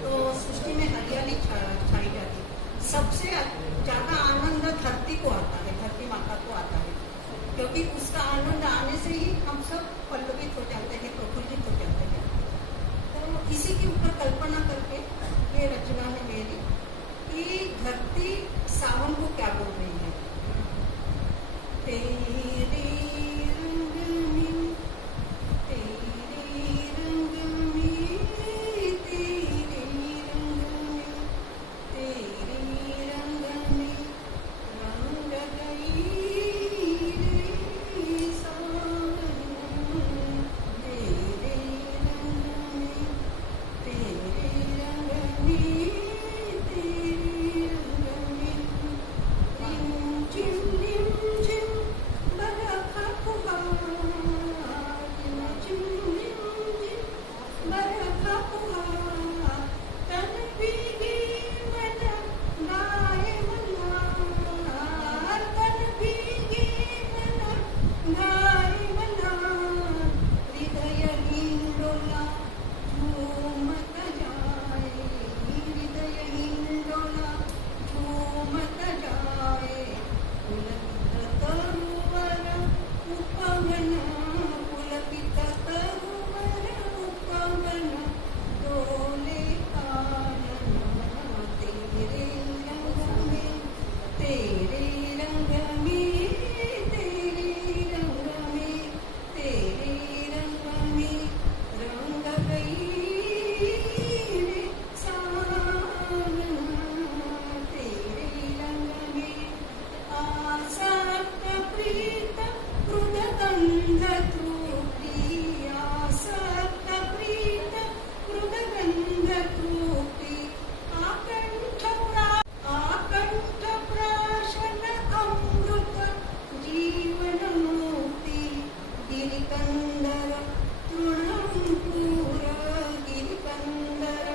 तो सृष्टि में हरियाली छाई जाती, सबसे ज्यादा आनंद धरती को आता है, धरती माता को आता है, क्योंकि उसका आनंद आने से ही हम सब पल्लवित हो जाते हैं, प्रफुल्लित हो जाते हैं। तो इसी के ऊपर कल्पना करके ये रचना है मेरी कि धरती सावन को क्या बोल रही है। तेरे रंग में, तेरे रंग में, तेरे रंग में, तेरे रंग में रंग गई रे सावन, तेरे रंग में, तेरे रंग में, तेरे रंग में, रिम झिम बरखा फुहार, रिम झिम बरखा फुहार, तन भीगे मन गाए मल्हार, तन भीगे मन गाए मल्हार, हृदय हिंडोला झूमत जाए, हृदय हिंडोला झूमत जाए, पुलकित तरुवर उपवन, पुलकित तरुवर उपवन, डोले कानन तेरे रंग में, तेरे रंग में, तेरे रंग में, तेरे रंग में रंग गई रे सावन, तेरे रंग में आसक्त प्रीत मृदगंध त्रुटि, आसक्त प्रीत मृदगंध त्रुटि, आकंठ प्राशन अमृत जीवन मुक्ति, गिरिकंदर तृणंपूर, गिरिकंदर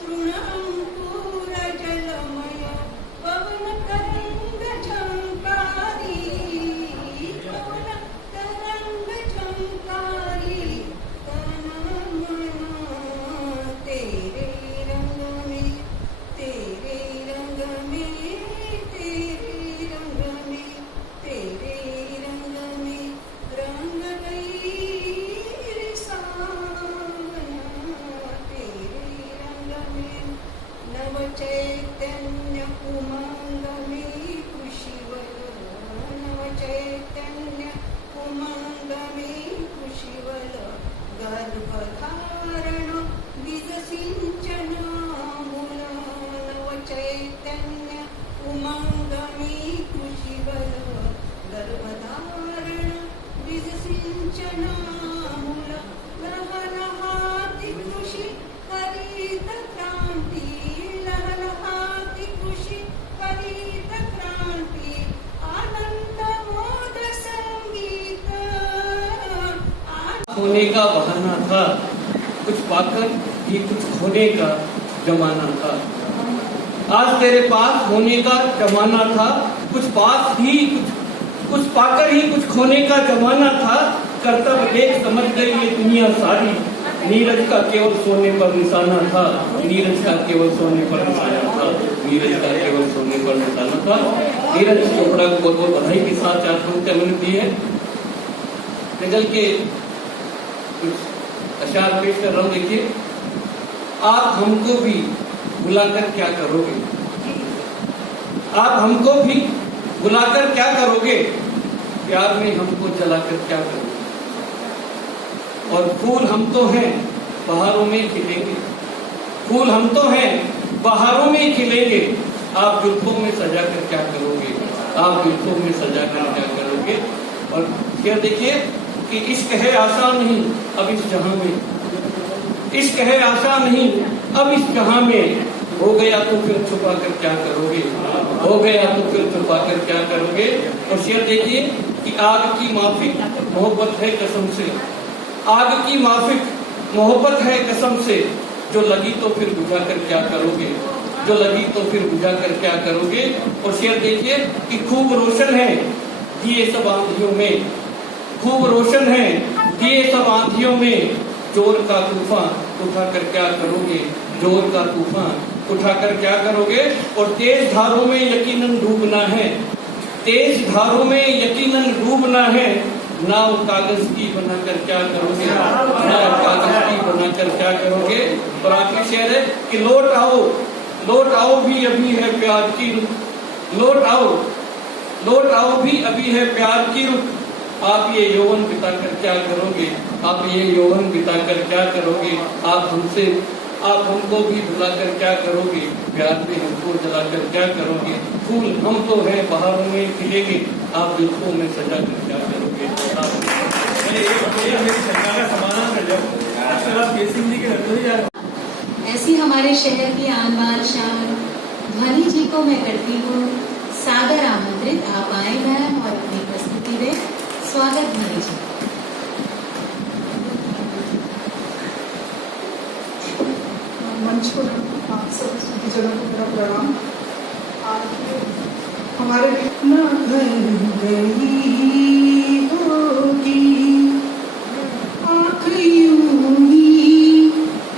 तृणंपूर जलमय पवन तरंग झंकारी, पवन तरंग झंकारी, तनमय तेरे रंग में, तेरे रंग में, तेरे रंग में, तेरे रंग में रंग गई रे सावन, तेरे रंग में नव चैतन्य उमंग में खुशीवल, नव चैतन्य उमंग में खुशीवल, गर्भधारण बीज सिंचन मूल, नव चैतन्य उमंग में खुशीवल, गर्भधारण बीज सिंचन मूल, लहलहाती खुशी हरित क्रांति, लहलहाती खुशी हरित क्रांति, आनंद मोद संगीत, होने का बहाना था, कुछ पाकर ही कुछ खोने का जमाना था। आज तेरे पास होने का जमाना था, कुछ पास ही कुछ पाकर ही कुछ खोने का जमाना था। कर्तव्य देख समझ गई ये दुनिया सारी, नीरज का केवल सोने पर निशाना था, नीरज का केवल सोने पर निशाना था, नीरज का केवल सोने पर निशाना था। नीरज चोपड़ा को बहुत बहुत बधाई के साथ 4 पंक्तियां मैंने दी है। गजल के कुछ अशार पेश कर रहा हूं, देखिए। आप हमको भी बुलाकर क्या करोगे, आप हमको भी बुलाकर क्या करोगे, प्यार में हमको जलाकर क्या करोगे। और फूल हम तो हैं बहारों में खिलेंगे, फूल हम तो हैं बहारों में खिलेंगे, आप जुल्फों में सजा कर क्या करोगे, आप जुल्फों में सजा कर क्या करोगे। और फिर देखिए कि इश्क है आसान नहीं अब इस जहां में, इश्क है आसान नहीं अब इस जहां में, हो गया तो फिर छुपा कर क्या करोगे, हो गया तो फिर छुपा कर क्या करोगे। और शेर देखिए कि आग की माफिक मोहब्बत है कसम से, आग की माफिक मोहब्बत है कसम से, जो लगी तो फिर बुझा कर क्या करोगे, जो लगी तो फिर बुझा कर क्या करोगे। और शेर देखिए कि खूब रोशन है दिए सब आंधियों में, खूब रोशन है दिए सब आंधियों में, जोर का तूफान उठा कर क्या करोगे, जोर का तूफान उठाकर क्या करोगे। और तेज धारों में यकीनन डूबना है, तेज धारों में यकीनन डूबना है, नाव कागज की बनाकर क्या करोगे, नाव कागज की बनाकर क्या करोगे। और आखिरी शेर है कि लौट आओ भी अभी है प्यार की रुत, लौट आओ भी अभी है प्यार की रुत, आप ये यौवन बिताकर क्या करोगे, आप ये यौवन बिताकर क्या करोगे। आप हमको भी भुलाकर क्या करोगे, प्यार में हमको जलाकर क्या करोगे। फूल हम तो हैं बहारों में खिलेंगे, आप दिलों में सजा कर क्या करोगे। ऐसी हमारे शहर की आन बान शान ध्वनि जी को मैं करती हूँ सादर आमंत्रित। आप आए मैम और अपनी प्रस्तुति दें। स्वागत ध्वनि जी। मंच को आप सब की जगह को मेरा प्रणाम। आज हमारे न गई होगी आँख यूं ही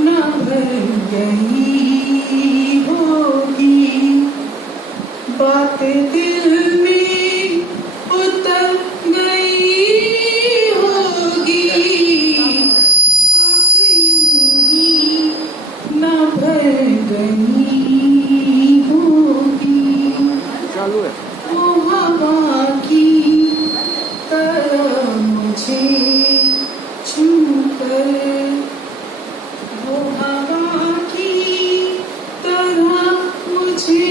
न भर गई होगी, बात दिल में उतर गई होगी, आँख यूं ही न भर गई होगी। चालू है। वो हवा की तरह मुझे छूकर, वो हवा की तरह मुझे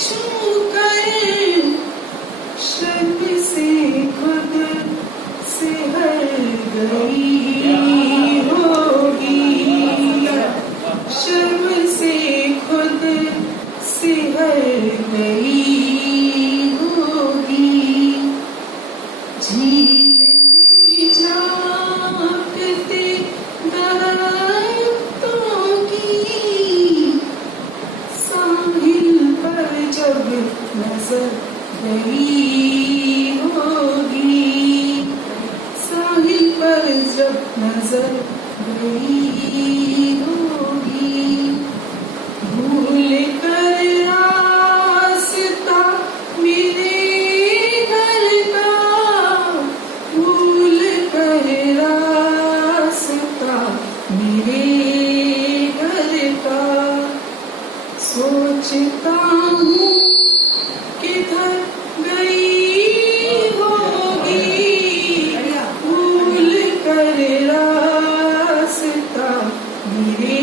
छूकर, शर्म से खुद से हर गई होगी, शर्म से खुद से हर गई होगी। झील में झांकते दरख्तों की, साहिल पर जब नजर गई होगी, साहिल पर जब नजर गई होगी। भूल कर रास्ता मेरे घर का, भूल कर रास्ता मेरे घर का, सोचता हूँ किधर गई होगी, भूल कर रास्ता मेरे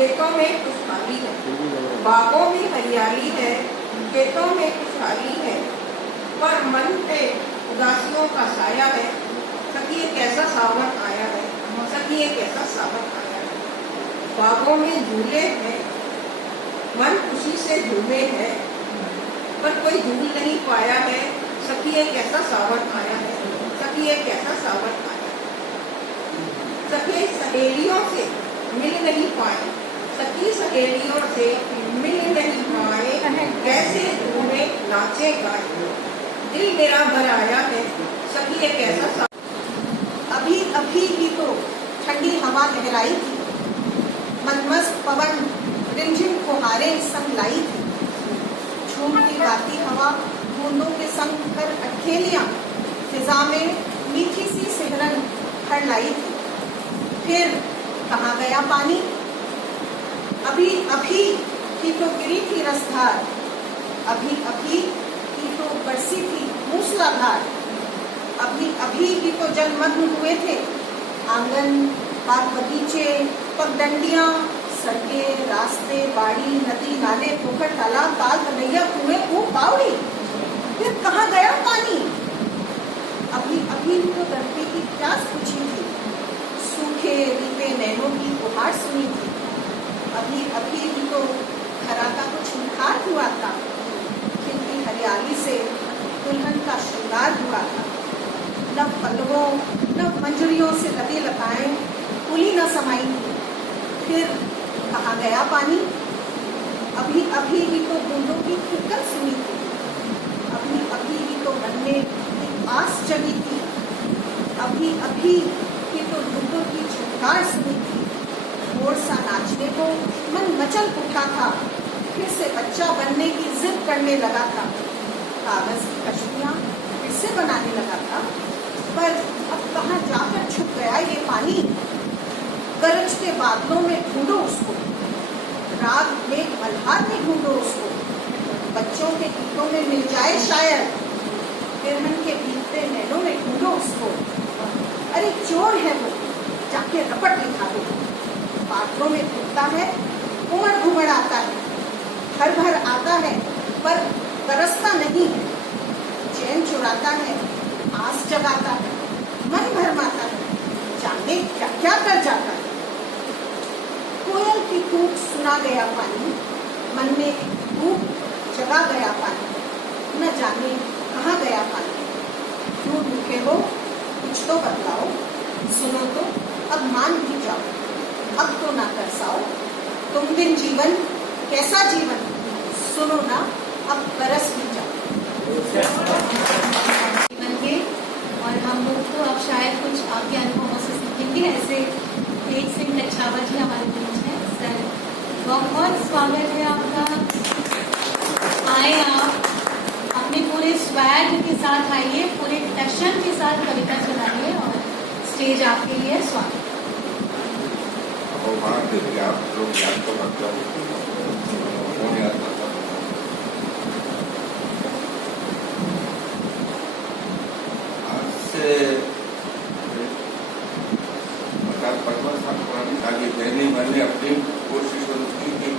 खेतों में खुशहाली है, बागों में हरियाली है, खेतों में खुशहाली है, पर मन पे उदासियों का साया है। सखिए कैसा सावन आया है, सखिए कैसा सावन आया है। बागों में झूले हैं, मन खुशी से झूमे है, पर कोई झूल नहीं पाया है। सखिए कैसा सावन आया है, सखिए कैसा सावन आया है। सखी सहेलियों से मिल नहीं पाए, सखी सहेलियों से मिल नहीं पाए, कैसे झूमे नाचे गाए। दिल मेरा भर आया है, सखिए कैसा सावन। अभी अभी ही तो ठंडी हवा लहराई थी, मनमस्त पवन रिमझिम फुहारें संग लाई थी। झूमती गाती हवा बूंदों के संग कर अठेलियां फिजा में मीठी सी सिहरन भर लाई थी। फिर कहाँ गया पानी? अभी अभी ही तो गिरी थी रसधार, अभी अभी ही तो बरसी थी मूसलाधार। अभी अभी ही तो जलमग्न हुए थे आंगन, बाग बगीचे, पगडंडियां, सड़कें, रास्ते, बाड़ी, नदी, नाले, पोखर, तालाब, ताल, तलैया, कुएं, कूप, बावड़ी। फिर कहाँ गया पानी? अभी अभी ही तो धरती की प्यास पूछी थी, सूखे रीते नैनों की गुहार सुनी थी। अभी अभी ही तो खरा का कुछ निखार हुआ था, खिलती हरियाली से दुल्हन का श्रृंगार हुआ था। नव पल्लवों नव मंजरियों से लगे लताएं फूली न समाई थी। फिर कहाँ गया पानी? अभी अभी ही तो बूंदों की खिड़कन सुनी थी, अभी अभी ही तो मन में एक आस जगी थी। अभी अभी ही तो बूंदों की झुंकार सुनी थी। भोर सा नाचने को मन मचल उठा था, फिर से बच्चा बनने की जिद करने लगा था। कागज की कश्तियाँ फिर से बनाने लगा था, पर अब कहाँ जाकर छुप गया ये पानी? गरजते बादलों में ढूंढो उसको, राग में मल्हार में ढूंढो उसको। बच्चों के गीतों में मिल जाए शायद, बिरहन के बीतते नैनों में ढूंढो उसको। अरे चोर है वो, जाके रपट दिखा दो। बादलों में घूमता है, उमड़ घुमड़ आता है, भर भर आता है, पर बरसता नहीं है। चैन चुराता है, आस जगाता है, मन भरमाता है, जाने क्या क्या कर जाता है। कोयल की कूक सुना गया पानी, मन में भूख जगा गया पानी। न जाने कहाँ गया पानी। क्यों भूखे हो, कुछ तो बतलाओ। सुनो तो अब मान भी जाओ, अब तो ना तरसाओ। तुम बिन जीवन कैसा जीवन, सुनो ना अब बरस भी जाओ। जीवन के और हम लोग तो अब शायद कुछ आपके अनुभवों से सीखेंगे। ऐसे तेज सिंह कच्छावा जी हमारे बीच हैं। सर बहुत बहुत स्वागत है आपका। आए आप अपने पूरे स्वैग के साथ आइए, पूरे टशन के साथ कविता सुनाइए और स्टेज आपके लिए स्वागत। आप लोग याद तो करते हो, याद करता हूँ। आज से 50-55 साल पुरानी शादी पहले मैंने अपनी कोशिश की कि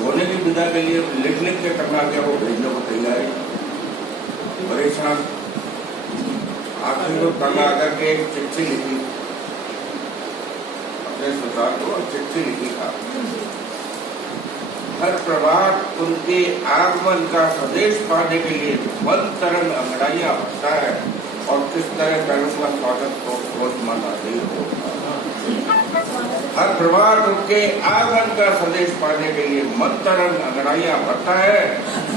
धोने की विदा के लिए लिख के करना क्या वो भेजने को तैयारी परेशान। आखिर वो तंग आकर के एक चिट्ठी लिखी अपने ससुराल को, और चिट्ठी लिखी था। हर प्रभात उनके आगमन का संदेश पाने के लिए मन तरंग अंगड़ाइयां भरता है, और किस तरह करूँगा स्वागत को सोच मन अधीर होता है। हर प्रभात उनके आगमन का संदेश पाने के लिए मन तरंग अंगड़ाइयां भरता है,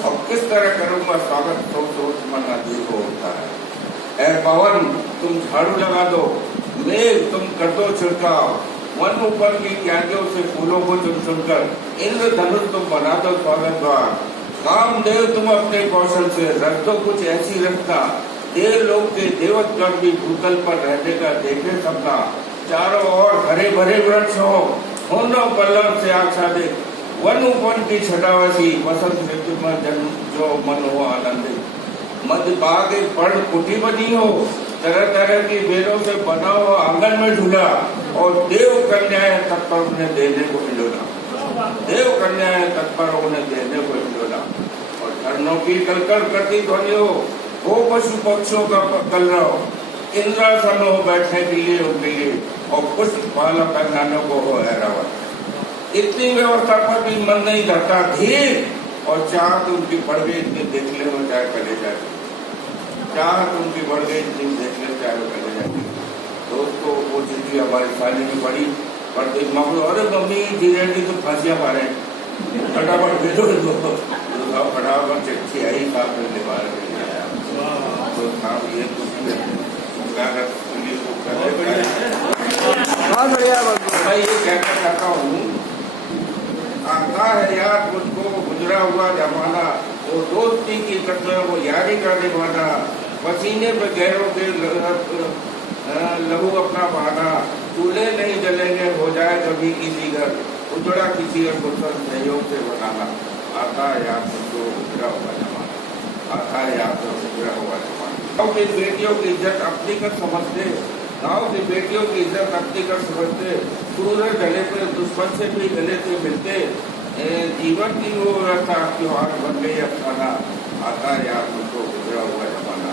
और किस तरह करूँगा स्वागत को सोच मन अधीर होता है। ऐ पवन तुम झाड़ू लगा दो, मेघ तुम कर दो छिड़काव, वन ऊपर की क्यारियों से फूलों को चुन चुनकर इंद्रधनुष तुम बना दो स्वागत द्वार। कामदेव तुम अपने कौशल से रख दो कुछ ऐसी रखना, देव लोग के देवत्व भी भूतल पर रहने का देखे सपना। चारों ओर हरे भरे वृक्ष हो न पल्लव से आच्छादित, वन ऊपर की छटावसी वसंत ऋतु में जन्म जो मन हो आनंदित। मध्य बाग एक पर्ण कुटी बनी हो, तरह तरह की बेलों से बना हुआ आंगन में झूला, और देव कन्याएं तत्पर उन्हें देने को खिलौना। देव कन्याएं तत्पर उन्हें देने को डोला और झरनों की कलकल करती ध्वनियों वो पशु पक्षियों का कलरव इंद्रासन हो बैठने के लिए उनके लिए और पुष्प माला पहनाने को हो ऐरावत। इतनी व्यवस्था पर भी मन नहीं धरता धीर और चाहत उनकी बढ़ गई इतनी देखने में चाहे पहले जाए, चाहत उनकी बढ़ गई इतनी देखने में चाहे पहले जाए। दोस्तों वो चिट्ठी हमारी साली में पड़ी पढ़ते मम्मी, अरे मम्मी धीरे की तो फांसियां मारे फटाफट भेजो फटाफट चिट्ठी आई साहब ने निभार तो साहब ये मैं ये कहना चाहता हूँ, आता है यार मुझको गुजरा हुआ जमाना, वो दोस्ती की कदर वो यारी का निभाना, पसीने पे गैरों के लहू अपना बहाना, चूल्हे नहीं जलेंगे हो जाए कभी किसी घर, उजड़ा किसी घर को सहयोग से बनाना। आता है यार मुझको गुजरा हुआ जमाना, आता है यार तो गुजरा हुआ जमाना। गाँव की बेटियों की इज्जत अपनी कर समझते, गाँव की बेटियों की इज्जत अपनी कर समझते, सूरज गले पे दुश्मन से भी गले से मिलते, जीवन की वो व्यवस्था त्योहार बन गई अफसाना। आता है यार मुझको गुजरा हुआ जमाना,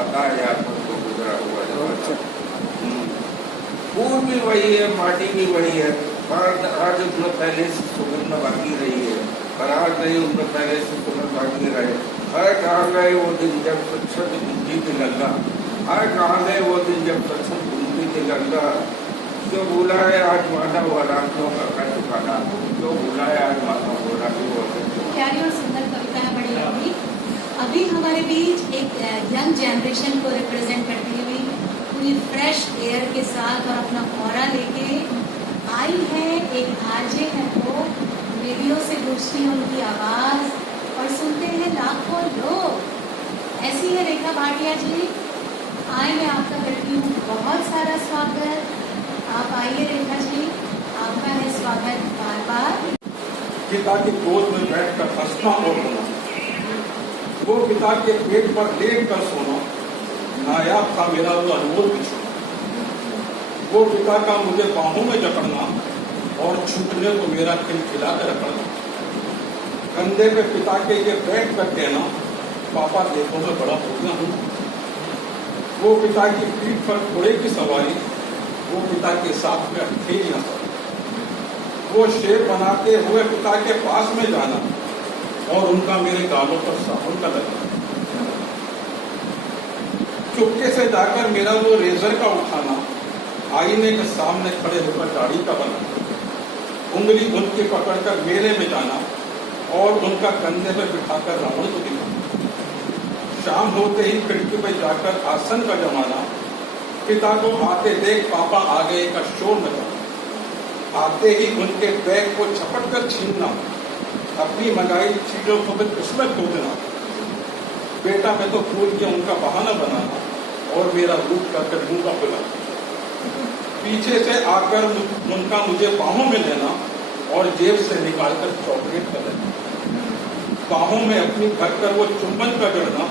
आता है यार मुझको गुजरा हुआ जमाना। फूल भी वही है, माटी भी वही है, पर आज उसमें पहले से सुगंध बाकी रही है, पर आज नहीं उनमें पहले से सुगंध बाकी रहे। हर कहाँ गए वो दिन जब स्वच्छ घूमती थी गंगा, हर कहाँ गए वो दिन जब स्वच्छ घूमती थी गंगा। जो भूला है आज माता हुआ रातों का कष्ट खाना, जो भूला है आज माता हुआ रातों का। प्यारी और सुंदर कविताएं बड़ी होगी। अभी हमारे बीच एक यंग जनरेशन को रिप्रेजेंट करती हुई पूरी फ्रेश एयर के साथ और अपना ऑरा लेके आई है एक आरजे है, वो रेडियो से गूंजती है उनकी आवाज और सुनते हैं लाखों लोग। ऐसी है रेखा भाटिया जी। आए मैं आपका करती हूँ बहुत सारा स्वागत। आप आइए रेखा जी, आपका है स्वागत बार बार। पिता की गोद में बैठकर हंसना और रोना, वो पिता के पेट पर लेट कर सोना, नायाब था मेरा वो अनमोल बिछोना। वो पिता का मुझे बाहों में जकड़ना और छूटने को मेरा खिलखिला कर रखना। कंधे पे पिता के ये बैठ कर कहना, पापा देखो मैं बड़ा हो गया हूँ। वो पिता की पीठ पर घोड़े की सवारी, वो पिता के साथ में अकेलियां सवारी, वो शेर बनाते हुए पिता के पास में जाना और उनका मेरे गालों पर साबुन का लगना। चुपके से जाकर मेरा वो रेजर का उठाना, आईने के सामने खड़े होकर दाढ़ी का बनाना, उंगली उनके पकड़कर मेले में जाना और उनका कंधे पर बिठाकर रावण को दिखाना। शाम होते ही खिड़की पर जाकर आसन का जमाना, पिता को आते देख पापा आ गए का शोर मचाना। आते ही उनके बैग को झपट कर छीनना, अपनी मंगाई चीजों को फिर उसमें खोदना। बेटा मैं तो फूल के उनका बहाना बनाना और मेरा रूप करके मुंह का बुलाना। पीछे से आकर उनका मुझे बाहों में लेना और जेब से निकालकर चॉकलेट का देना। बाहों में अपनी भर कर वो चुंबन का करना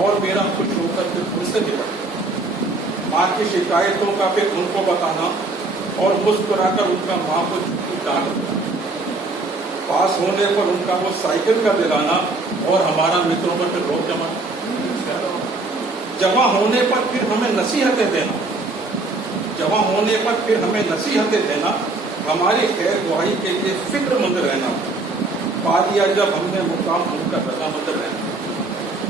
और मेरा खुश होकर फिर उनसे निपटना। माँ की शिकायतों का फिर उनको बताना और मुस्कुराकर उनका माँ को झूठी डांट देना। पास होने पर उनका वो साइकिल का दिलाना और हमारा मित्रों पर फिर रोक जमा होने पर फिर हमें नसीहतें देना, जमा होने पर फिर हमें नसीहतें देना, हमारी खैर दुआई के लिए फिक्रमंद रहना। पा लिया जब हमने मुकाम उनका रजामंद रहना,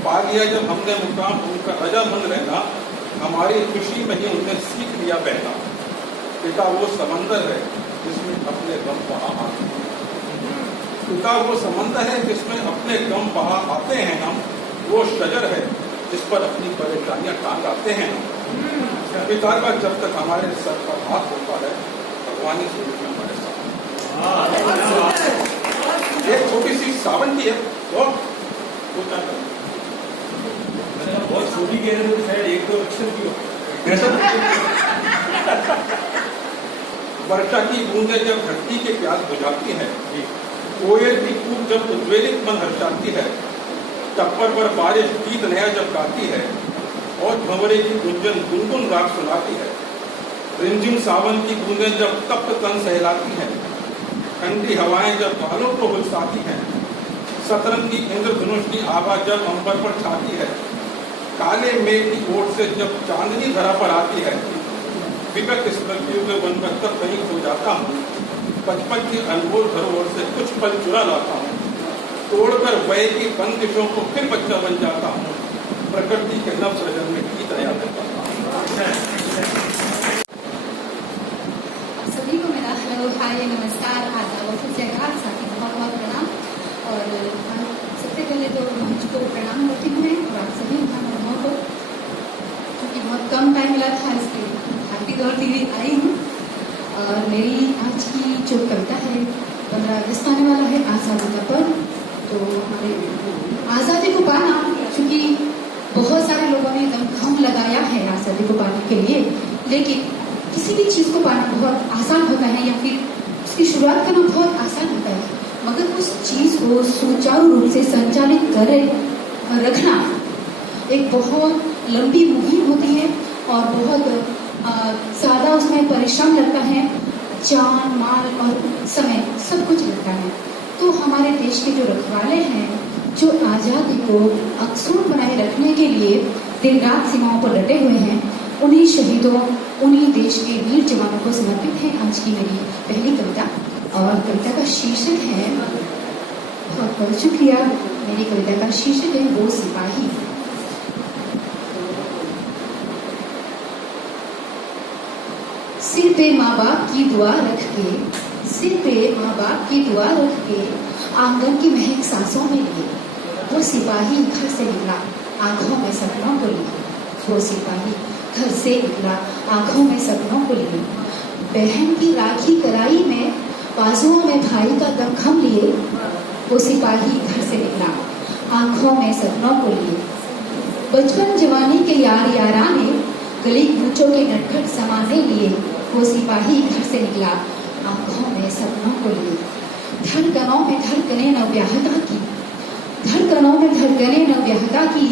पा लिया जब हमने मुकाम उनका रजामंद रहना, हमारी खुशी में ही उनने सीख लिया बहना। पिता वो समंदर है जिसमें अपने गम बहा आते हैं, पिता वो समंदर है जिसमें अपने गम बहा आते हैं हम, वो शजर है जिस पर अपनी परेशानियां टांग आते हैं हम। पिता का जब तक हमारे सर पर हाथ होता है, भगवानी स्वरूप में हमारे साथ। एक छोटी सी सावन की है और वो क्या करें, बहुत छोटी कह रहे हो, शायद एक दो अक्षर की हो। वर्षा की बूंदें जब धरती के प्यास बुझाती है, कोयल की कूक जब उद्वेलित मन हर्षाती है, टप्पर पर बारिश गीत नया जब गाती है और भंवरे की गुंजन गुनगुन राग सुनाती है, रिमझिम सावन की बूंदें जब तप्त तन सहलाती है, ठंडी हवाएं जब बालों को हुलसाती हैं, सतरंगी इंद्रधनुष की आभा जब अंबर पर छाती है, काले मेघ की ओट से जब चांदनी धरा पर आती है, विगत स्मृतियों के बनकर तब कहीं खो जाता हूँ, बचपन की अनमोल धरोहर से कुछ पल चुरा लाता हूँ, तोड़कर वय की बंदिशों को फिर बच्चा बन जाता हूँ, प्रकृति के नव सृजन में गीत तैयार करता हूँ। सभी को मेरा हेलो हाय नमस्कार आदाब और फिर जयकार साथ ही बहुत बहुत प्रणाम। और हम सबसे पहले तो मंच को प्रणाम करती हूँ और आप सभी महानुभावों को, क्योंकि बहुत कम टाइम मिला था इसलिए भागती दौड़ती हुई आई हूँ। और मेरी आज की जो कविता है 15 अगस्त आने वाला है, आज़ादी का पर्व। तो हमारे आज़ादी को पाना, क्योंकि बहुत सारे लोगों ने दम लगाया है आज़ादी को पाने के लिए, लेकिन किसी भी चीज़ को पाना बहुत आसान होता है या फिर उसकी शुरुआत करना बहुत आसान होता है, मगर उस चीज़ को सुचारू रूप से संचालित करे रखना एक बहुत लंबी मुहिम होती है और बहुत ज़्यादा उसमें परिश्रम लगता है, जान माल और समय सब कुछ लगता है। तो हमारे देश के जो रखवाले हैं, जो आज़ादी को अक्षुण्ण बनाए रखने के लिए दिन रात सीमाओं पर डटे हुए हैं, उन्हीं शहीदों, उन्हीं देश के वीर जवानों को समर्पित है आज की मेरी पहली कविता। और कविता का शीर्षक है, बहुत बहुत शुक्रिया, मेरी कविता का शीर्षक है वो सिपाही। सिर पे माँ बाप की दुआ रख के, सिर पे माँ बाप की दुआ रख के, आंगन की महक सांसों में लिए, वो सिपाही घर से निकला आंखों में सपनों को लिए, वो सिपाही घर से निकला आंखों में सपनों को लिए, बहन की राखी कलाई में, बाजुओं में भाई का दमखम लिए, वो सिपाही घर से निकला आंखों में सपनों को लिए। बचपन जवानी के यार याराने, गली कूचों के नटखट समाने लिए, वो सिपाही घर से निकला आंखों में सपनों को लिए। धड़कनों में धड़कने नव्याहता की, धड़कनों में धड़कने नव्याहता की,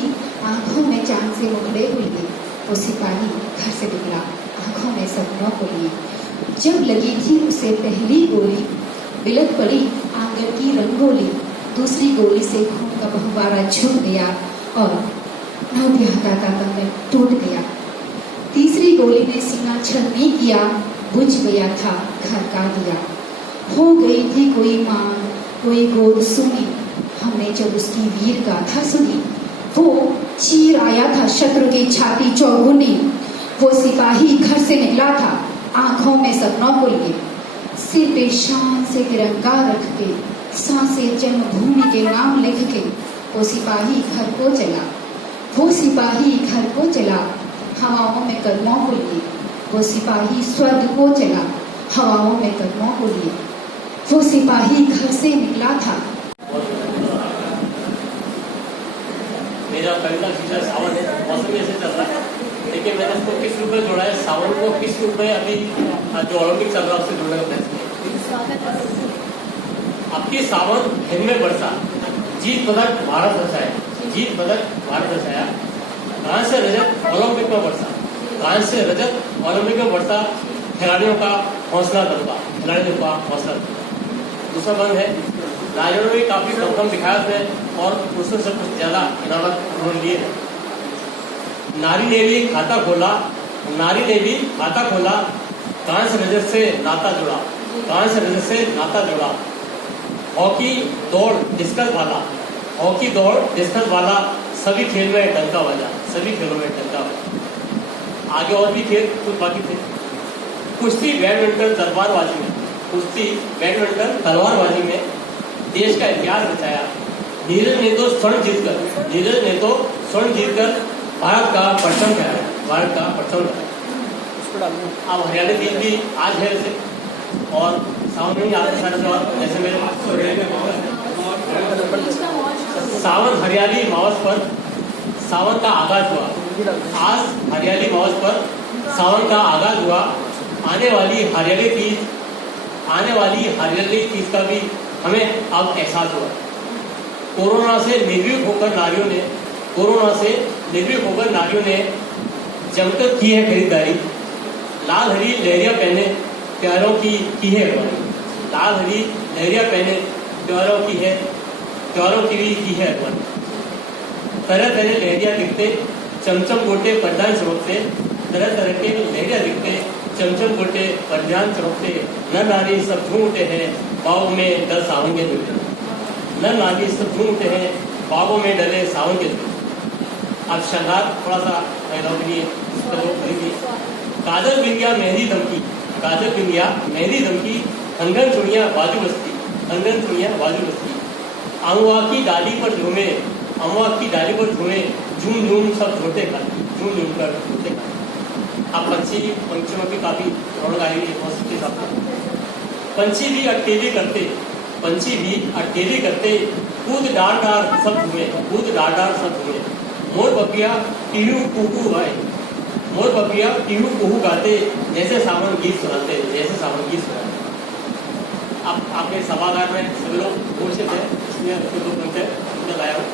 आंखों में चांद से मुखड़े को लिए, वो सिपाही घर से निकला आंखों में सपनों को लिए। जब लगी थी उसे पहली गोली, बिलक पड़ी आंगन की रंगोली, दूसरी गोली से खून का बहुवारा झुक गया और नव्याहता का कंगन टूट गया। तीसरी गोली ने सीना छलनी किया, बुझ गया था घर का दिया। हो गई थी कोई मांग, कोई गोद सुनी, हमने जब उसकी वीर गाथा सुनी, वो चीर आया था शत्रु की छाती चौगुनी, वो सिपाही घर से निकला था आंखों में सपनों को लिए। सिर पे शान से तिरंगा रख के, सांसें जन्मभूमि के नाम लिख के, वो सिपाही घर को चला, वो सिपाही घर को चला हवाओं में कदमों को लिए, वो सिपाही स्वर्ग को चला हवाओं में कदमों को लिए, वो सिपाही घर से निकला था। मेरा कविता शीर्षक सावन है। मौसम ऐसे चल रहा है, लेकिन मैंने उसको किस रूप में जोड़ा है, सावन को किस रूप में अभी जो ओलंपिक चल रहा है उससे जोड़ने का प्रयास किया। आपकी सावन हिम में बरसा, जीत पदक भारत बचाया, जीत पदक भारत बचाया। कहाँ से रजत ओलंपिक में बरसा, कहाँ से रजत ओलंपिक में बरसा, खिलाड़ियों का हौसला दबा, खिलाड़ियों का हौसला दबा। दूसरा बंद है, राजों ने भी काफी दमखम दिखाया है और पुरुषों से कुछ ज्यादा इनामत उन्होंने लिए है। नारी ने भी खाता खोला, नारी ने भी खाता खोला, कहाँ से रजत से नाता जुड़ा, कहाँ से रजत से नाता जुड़ा। हॉकी दौड़ डिस्कस वाला, हॉकी दौड़ डिस्कस वाला, सभी खेल में डंका बजा, सभी खेलों में डंका बजा। आगे और भी खेल कुछ बाकी थे। कुश्ती बैडमिंटन तलवारबाजी में, कुश्ती बैडमिंटन तलवारबाजी में देश का इतिहास रचाया। नीरज ने तो स्वर्ण जीतकर, नीरज ने तो स्वर्ण जीतकर भारत का परचम फहराया, भारत का परचम फहराया। अब हरियाणा दिन भी आज है वैसे, और सावन में आते सारे सवाल जैसे मेरे सावन हरियाली मावस पर सावन का आगाज हुआ। आज हरियाली मावस पर सावन का आगाज हुआ। आने वाली हरियाली तीज, आने वाली हरियाली तीज का भी हमें अब एहसास हुआ। कोरोना से निर्भीक होकर नारियों ने, कोरोना से निर्भीक होकर नारियों ने जमकर की है खरीदारी। लाल हरी लहरियां पहने प्यारों की है अगवानी, लाल हरी लहरिया पहने त्योहारों की भी की है अरमान। तरह तरह लहरिया दिखते चमचम गोटे प्रधान चमकते, तरह तरह के लहरिया दिखते चमचम गोटे प्रधान चमकते, नर नारी सब झूम उठे हैं बागों में डल सावन के झूले। नर नारी सब झूम उठे हैं बागों में डले सावन के झूले। अब शृंगार थोड़ा सा महिलाओं के लिए काजल बिंदिया मेहंदी दमकी, काजल बिंदिया मेहंदी दमकी, कंगन चुड़िया बाजू बस्ती, कंगन चुड़िया बाजू बस्ती। अमवा की डाली पर झूमे, अमवा की डाली पर झूमे, झूम झूम सब झोटे खाती, झूम झूम कर झोटे खाती। अब पंछियों की काफी रौनक आएगी मौसम के हिसाब से। पंछी भी अकेले करते, पंछी भी अकेले करते, कूद डार डार सब झूमे, कूद डार डार सब झूमे। मोर बपिया टीहू कुहू गाए, मोर बपिया टीहू कुहू गाते, जैसे सावन गीत सुनाते, जैसे सावन गीत सुनाते। अब आपके सभागार में सभी लोग घोषित है, इसलिए उसको 2 मिनट लाया हूँ।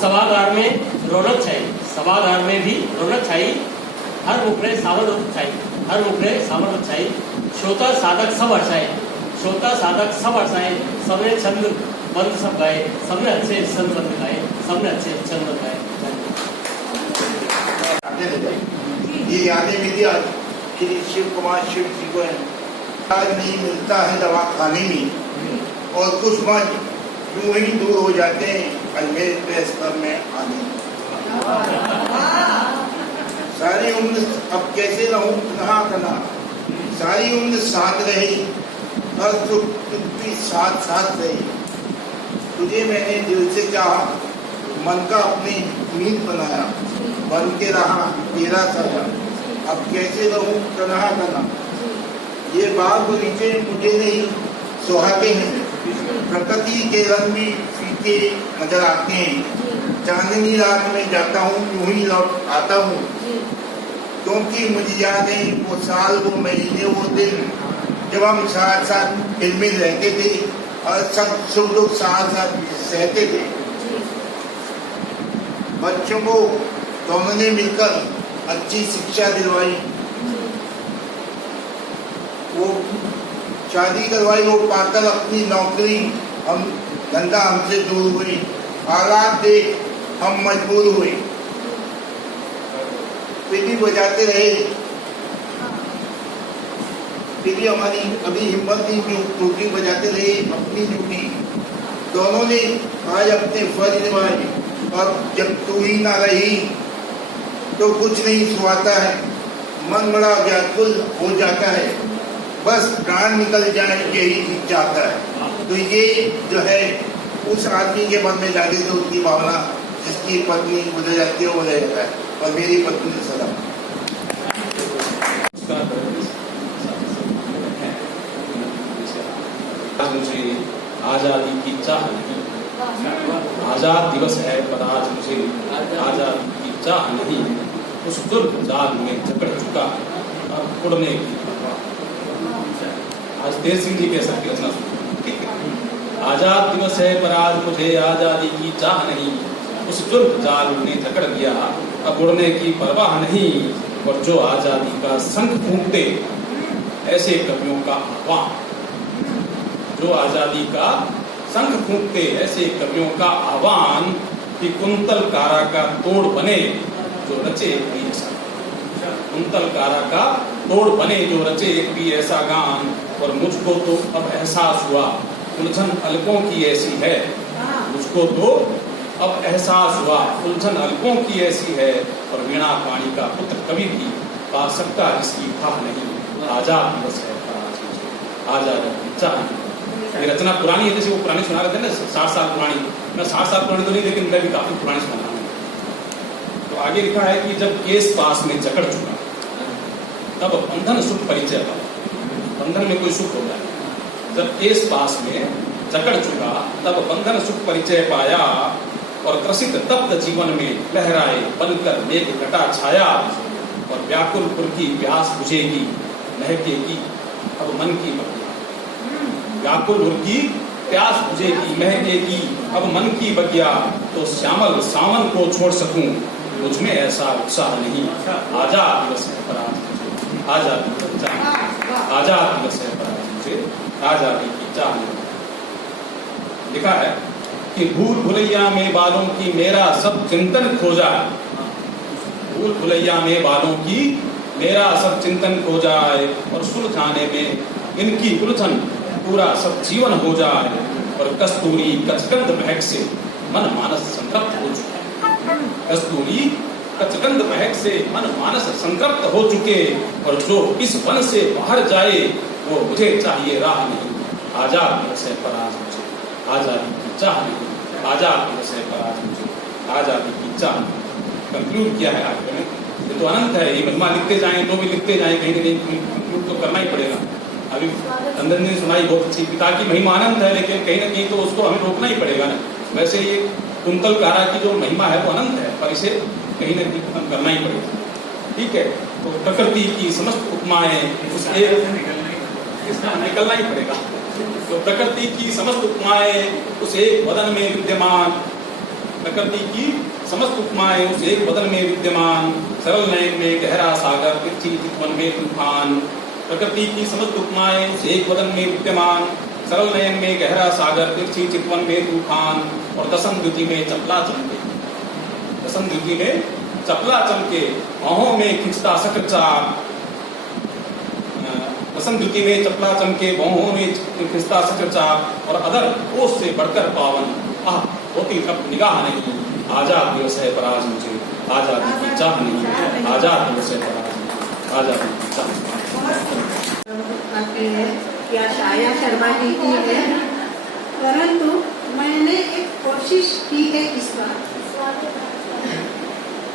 सभागार में रौनक छाई, सभागार में भी रौनक छाई, हर मुखड़े सावन छाई, हर मुखड़े सावन छाई। श्रोता साधक सब हर्षाए, श्रोता साधक सब हर्षाए, सबने छंद बंद सब गाए, सबने अच्छे छंद बंद गाए, सबने अच्छे छंद बंद गाए। ये यादें मेरी आज श्री शिव कुमार शिव जी को है। आज नहीं मिलता है दवा खाने में और कुछ मज यूं ही दूर हो जाते हैं अजमेर प्रेस पर में आने। सारी उम्र अब कैसे रहूं कहाँ करना, सारी उम्र साथ रही, हर सुख दुख भी साथ साथ रही। तुझे मैंने दिल से चाहा, मन का अपनी उम्मीद बनाया, बन के रहा तेरा सजा, अब कैसे रहूं तन्हा तन्हा। ये बाग बगीचे मुझे नहीं सुहाते हैं, प्रकृति के रंग भी फीके नजर आते हैं। चांदनी रात में जाता हूँ यूं ही लौट आता हूँ, क्योंकि मुझे याद है वो साल, वो महीने, वो दिन जब हम साथ साथ फिल्में रहते थे और सब सुख दुख साथ साथ सहते थे। बच्चों को दोनों ने मिलकर अच्छी शिक्षा दिलवाई, वो शादी करवाई, वो पाकर अपनी नौकरी, हम धंधा हमसे दूर हुई, हालात देख हम मजबूर हुए। फिर भी बजाते रहे, फिर भी हमारी कभी हिम्मत नहीं टूटी, बजाते रहे अपनी ड्यूटी। दोनों ने आज अपने फर्ज निभाए, और जब तू ही ना रही तो कुछ नहीं सुहाता है, मन बड़ा व्याकुल हो जाता है, बस प्राण निकल जाए यही चाहता है। तो ये जो है उस आदमी के मन में जागे तो उसकी भावना, जिसकी पत्नी गुजर जाती है वो रह जाता है, और मेरी पत्नी ने सलाम। मुझे आजादी की चाह नहीं, आजाद दिवस है पर आज मुझे आजादी की चाह नहीं। उस जुल्म जाल में जकड़ चुका अब उड़ने की आज तेज सिंह जी के साथ रचना सुन। आजाद दिवस है पर आज मुझे आजादी की चाह नहीं, उस जुल्म जाल में जकड़ गया अब उड़ने की परवाह नहीं। और जो आजादी का शंख फूंकते ऐसे कवियों का आह्वान, जो आजादी का शंख फूंकते ऐसे कवियों का आह्वान, कि कुंतल कारा का तोड़ बने जो रचे एक भी ऐसा, कुंतल कारा का तोड़ बने जो रचे एक भी ऐसा गान। और मुझको तो अब एहसास हुआ उलझन अलकों की ऐसी है, मुझको तो अब एहसास हुआ उलझन अलकों की ऐसी है। और वीणा पाणी का पुत्र कभी भी पा सकता इसकी था नहीं, आजाद दिवस है पर आज मुझे आजादी चाह। ये रचना पुरानी है, जैसे वो पुरानी सुना रहे थे ना 60 साल पुरानी, मैं 60 साल पुरानी तो नहीं, लेकिन मैं भी काफी पुरानी सुना रहा हूँ। तो आगे लिखा है कि जब केस पास में जकड़ चुका तब बंधन सुख परिचय पाया। बंधन में कोई सुख होता है, जब केस पास में जकड़ चुका तब बंधन सुख परिचय पाया। और त्रसित तप्त जीवन में लहराए बनकर मेघ घटा छाया। और व्याकुल पुर की प्यास बुझेगी महकेगी अब मन की बगिया, व्याकुल पुर की प्यास बुझेगी महकेगी अब मन की बगिया। तो श्यामल सावन को छोड़ सकूं मुझमें ऐसा उत्साह नहीं, आजाद दिवस है पर आज मुझे आजाद दिवस है पर आज मुझे आजादी की चाह नहीं। लिखा है कि भूल भुलैया में बालों की मेरा सब चिंतन खो जाए, भूल भुलैया में बालों की मेरा सब चिंतन खो जाए, और सुलझाने में इनकी उलझन पूरा सब जीवन हो जाए, और कस्तूरी कचकंद महक से मन मानस संतृप्त हो चुके, कस्तूरी कचकंद महक से मन मानस संतृप्त हो चुके, और जो इस वन से बाहर जाए वो मुझे चाहिए राह नहीं, आजाद से पर आज मुझे आजादी की चाह नहीं, आजाद से पर आज मुझे आजादी की चाह नहीं। कंक्लूड किया है आपने, ये तो अनंत है, ये महिमा लिखते जाएं तो भी लिखते जाएं, कहीं न कहीं कंक्लूड तो करना ही पड़ेगा। अभी नंदन ने सुनाई बहुत अच्छी, पिता की महिमा अनंत है, लेकिन कहीं न कहीं तो उसको हमें रोकना ही पड़ेगा ना। वैसे ये कुंतल कारा की जो महिमा है वो अनंत है, पर इसे कहीं न कहीं खत्म करना ही पड़ेगा। ठीक है, तो प्रकृति की समस्त उपमाएं उसके इसमें निकलना ही पड़ेगा। तो प्रकृति की समस्त उपमाएं उस एक वदन में विद्यमान, प्रकृति की समस्त उपमाएं उस एक वदन में विद्यमान, सरल नयन में गहरा सागर, तिरछी चितवन में तूफान। प्रकृति की समस्त उपमाएं उस एक वदन में विद्यमान, सरल नयन में गहरा सागर, तिरछी चितवन में तूफान, और दसम द्युति में चपला चमके, दसम द्युति में चपला चमके, आहों में खिंचता शक्र चाप, दसम द्युति में चपला चमके, बाहों में खिंचता शक्र चाप, और अदर ओस से बढ़कर पावन, आह होती कब निगाह नहीं, आजाद दिवस है पर आज मुझे आजादी की चाह नहीं, आजाद दिवस है पर आज मुझे आजादी की चाह नहीं। या छाया शर्मा जी की है, परंतु मैंने एक कोशिश की है इस बार,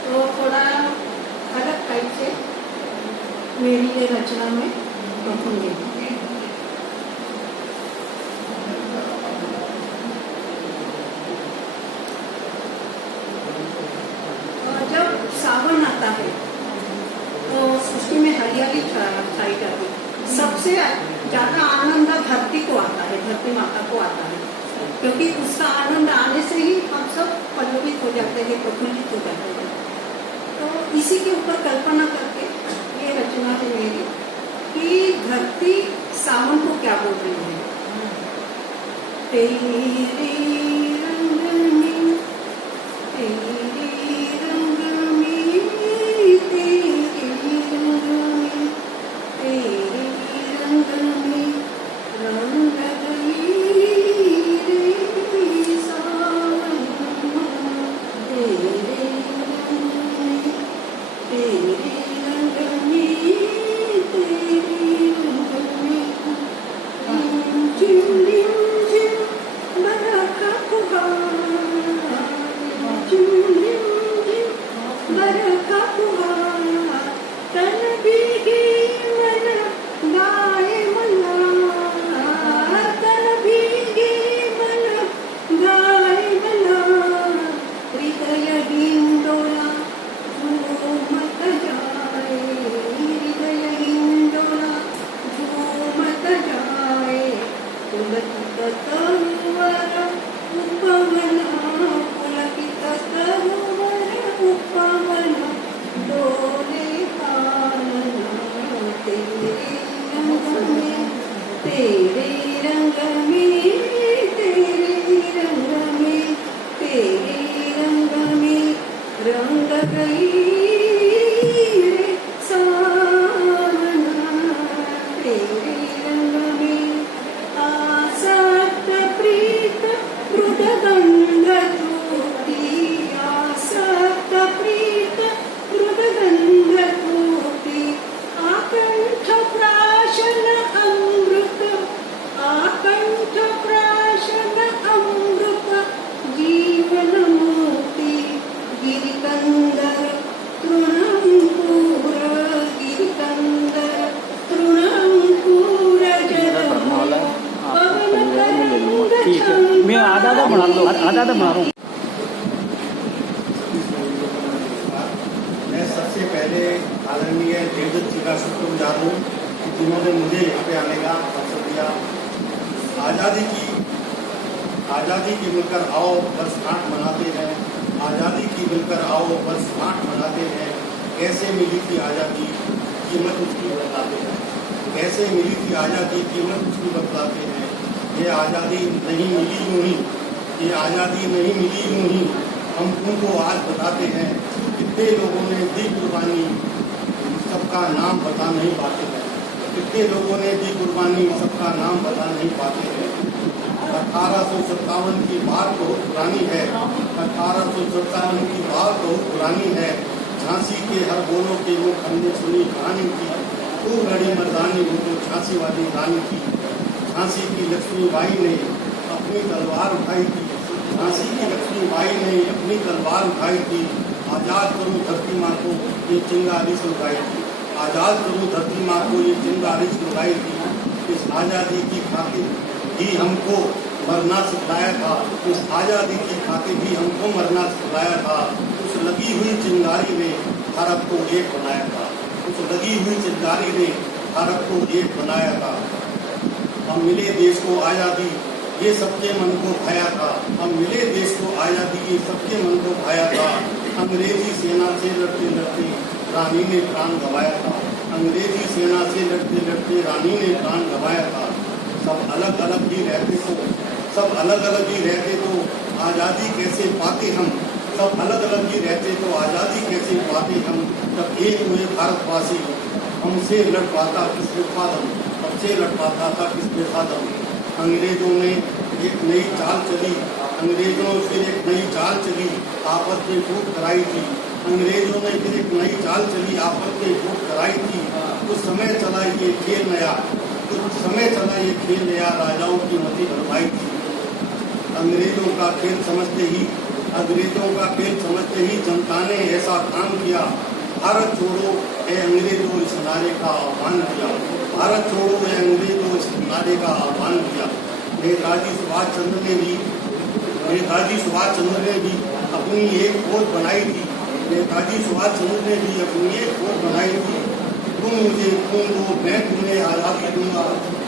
तो थोड़ा अलग टाइप से मेरी ये रचना में रखूंगी। जब सावन आता है तो सृष्टि में हरियाली छाई जाती है। सबसे ज्यादा आनंद धरती को आता है, धरती माता को आता है, क्योंकि उसका आनंद आने से ही हम सब पल्लवित हो जाते हैं, प्रफुल्लित हो जाते हैं। तो इसी के ऊपर कल्पना करके ये रचना है मेरी कि धरती सावन को क्या बोल रही है। तेरी रंग में, तेरी रंग में, तेरी रंग में, तेरी रंग में रंग गई रे सावन, तेरे रंग में, तेरे रंग में, तेरे रंग में, झिम झिम बरखा फुहार, झिम झिम बरखा फुहार, तन भीगे मन गाए मल्हार, तन भीगे मन गाए मल्हार, हृदय हिंडोला झूमत जाए, हृदय हिंडोला झूमत जाए, पुलकित तरुवर उपवन, पुलकित तरुवर उपवन, डोले कानन तेरे रंग में, तेरे रंग में, तेरे रंग में, तेरे रंग में रंग गई रे सावन, तेरे रंग में आसक्त प्रीत मृदगंध धूती, आसक्त प्रीत मृदगंध धूती, आकंठ प्राशन अमृत, आकंठ प्राशन अमृत, जीवन मोती गिरिकंदर तृणंकुर, गिरिकंदर तृणंकुर जल पवन तरंग, मैं आधा बना लूँ, आधा बना रहा हूँ। मैं सबसे पहले आदरणीय देवदत्त जी का शुक्रगुजार हूँ जिन्होंने मुझे यहाँ पे आने का अवसर दिया। आज़ादी की मिलकर आओ वर्षगांठ मनाते हैं, आज़ादी की मिलकर आओ वर्षगांठ मनाते हैं, कैसे मिली थी आज़ादी कीमत उसकी बताते हैं। कैसे मिली थी आज़ादी कीमत उसकी बतलाते हैं। ये आज़ादी नहीं मिली यूं ही, ये आज़ादी नहीं मिली यूं ही, हम तुमको आज बताते हैं। कितने लोगों ने दी कुर्बानी, सबका नाम बता नहीं पाते हैं। कितने लोगों ने दी कुर्बानी, सबका नाम बता नहीं पाते हैं। 1857 की बात बहुत पुरानी है, 1857 की बात बहुत पुरानी है। झांसी के हर बोलों के मुख हमने सुनी कहानी की, खूब लड़ी मर्दानी वो तो झांसी वाली रानी की। झांसी की लक्ष्मीबाई ने अपनी तलवार उठाई थी, झांसी की लक्ष्मीबाई ने अपनी तलवार उठाई थी। आज़ाद करो धरती माँ को ये चिंगारी सुलगाई थी, आज़ाद करो धरती माँ को ये चिंगारी सुलगाई थी। इस आज़ादी की खातिर ही हमको मरना सिखलाया था, उस आज़ादी की खातिर भी हमको मरना सिखलाया था। उस लगी हुई चिंगारी ने भारत को एक बनाया था, उस लगी हुई चिंगारी ने भारत को एक बनाया था। हम मिले देश को आज़ादी, ये सबके मन को भाया था। हम मिले देश को आज़ादी, ये सबके मन को भाया था। अंग्रेजी सेना से लड़ते लड़ते रानी ने प्राण गंवाया था, अंग्रेजी सेना से लड़ते लड़ते रानी ने प्राण गंवाया था। सब अलग अलग ही रहते तो, सब अलग अलग ही रहते तो आज़ादी कैसे पाते हम, सब अलग अलग ही रहते तो आज़ादी कैसे पाते हम। जब एक हुए भारतवासी, हमसे लड़ पाता किस बेफादम, हमसे लड़ पाता था किस बेफादम। अंग्रेजों ने एक नई चाल चली, अंग्रेजों ने फिर एक नई चाल चली, आपस में फूट कराई थी। अंग्रेजों ने फिर एक नई चाल चली, आपस में फूट कराई थी। कुछ समय चला ये खेल नया, कुछ समय चला ये खेल नया, राजाओं की मति भरवाई थी। अंग्रेजों का खेल समझते ही, अंग्रेजों का खेल समझते ही जनता ने ऐसा काम किया। भारत छोड़ो ए अंग्रेजों इस नारे का आह्वान किया, भारत छोड़ो ए अंग्रेजों इस नारे का आह्वान किया। नेताजी सुभाष चंद्र ने भी, नेताजी सुभाष चंद्र ने भी अपनी एक फौज बनाई थी, नेताजी सुभाष चंद्र ने भी अपनी एक फौज बनाई थी। तुम मुझे खून दो मैं तुम्हें आज़ादी दूंगा,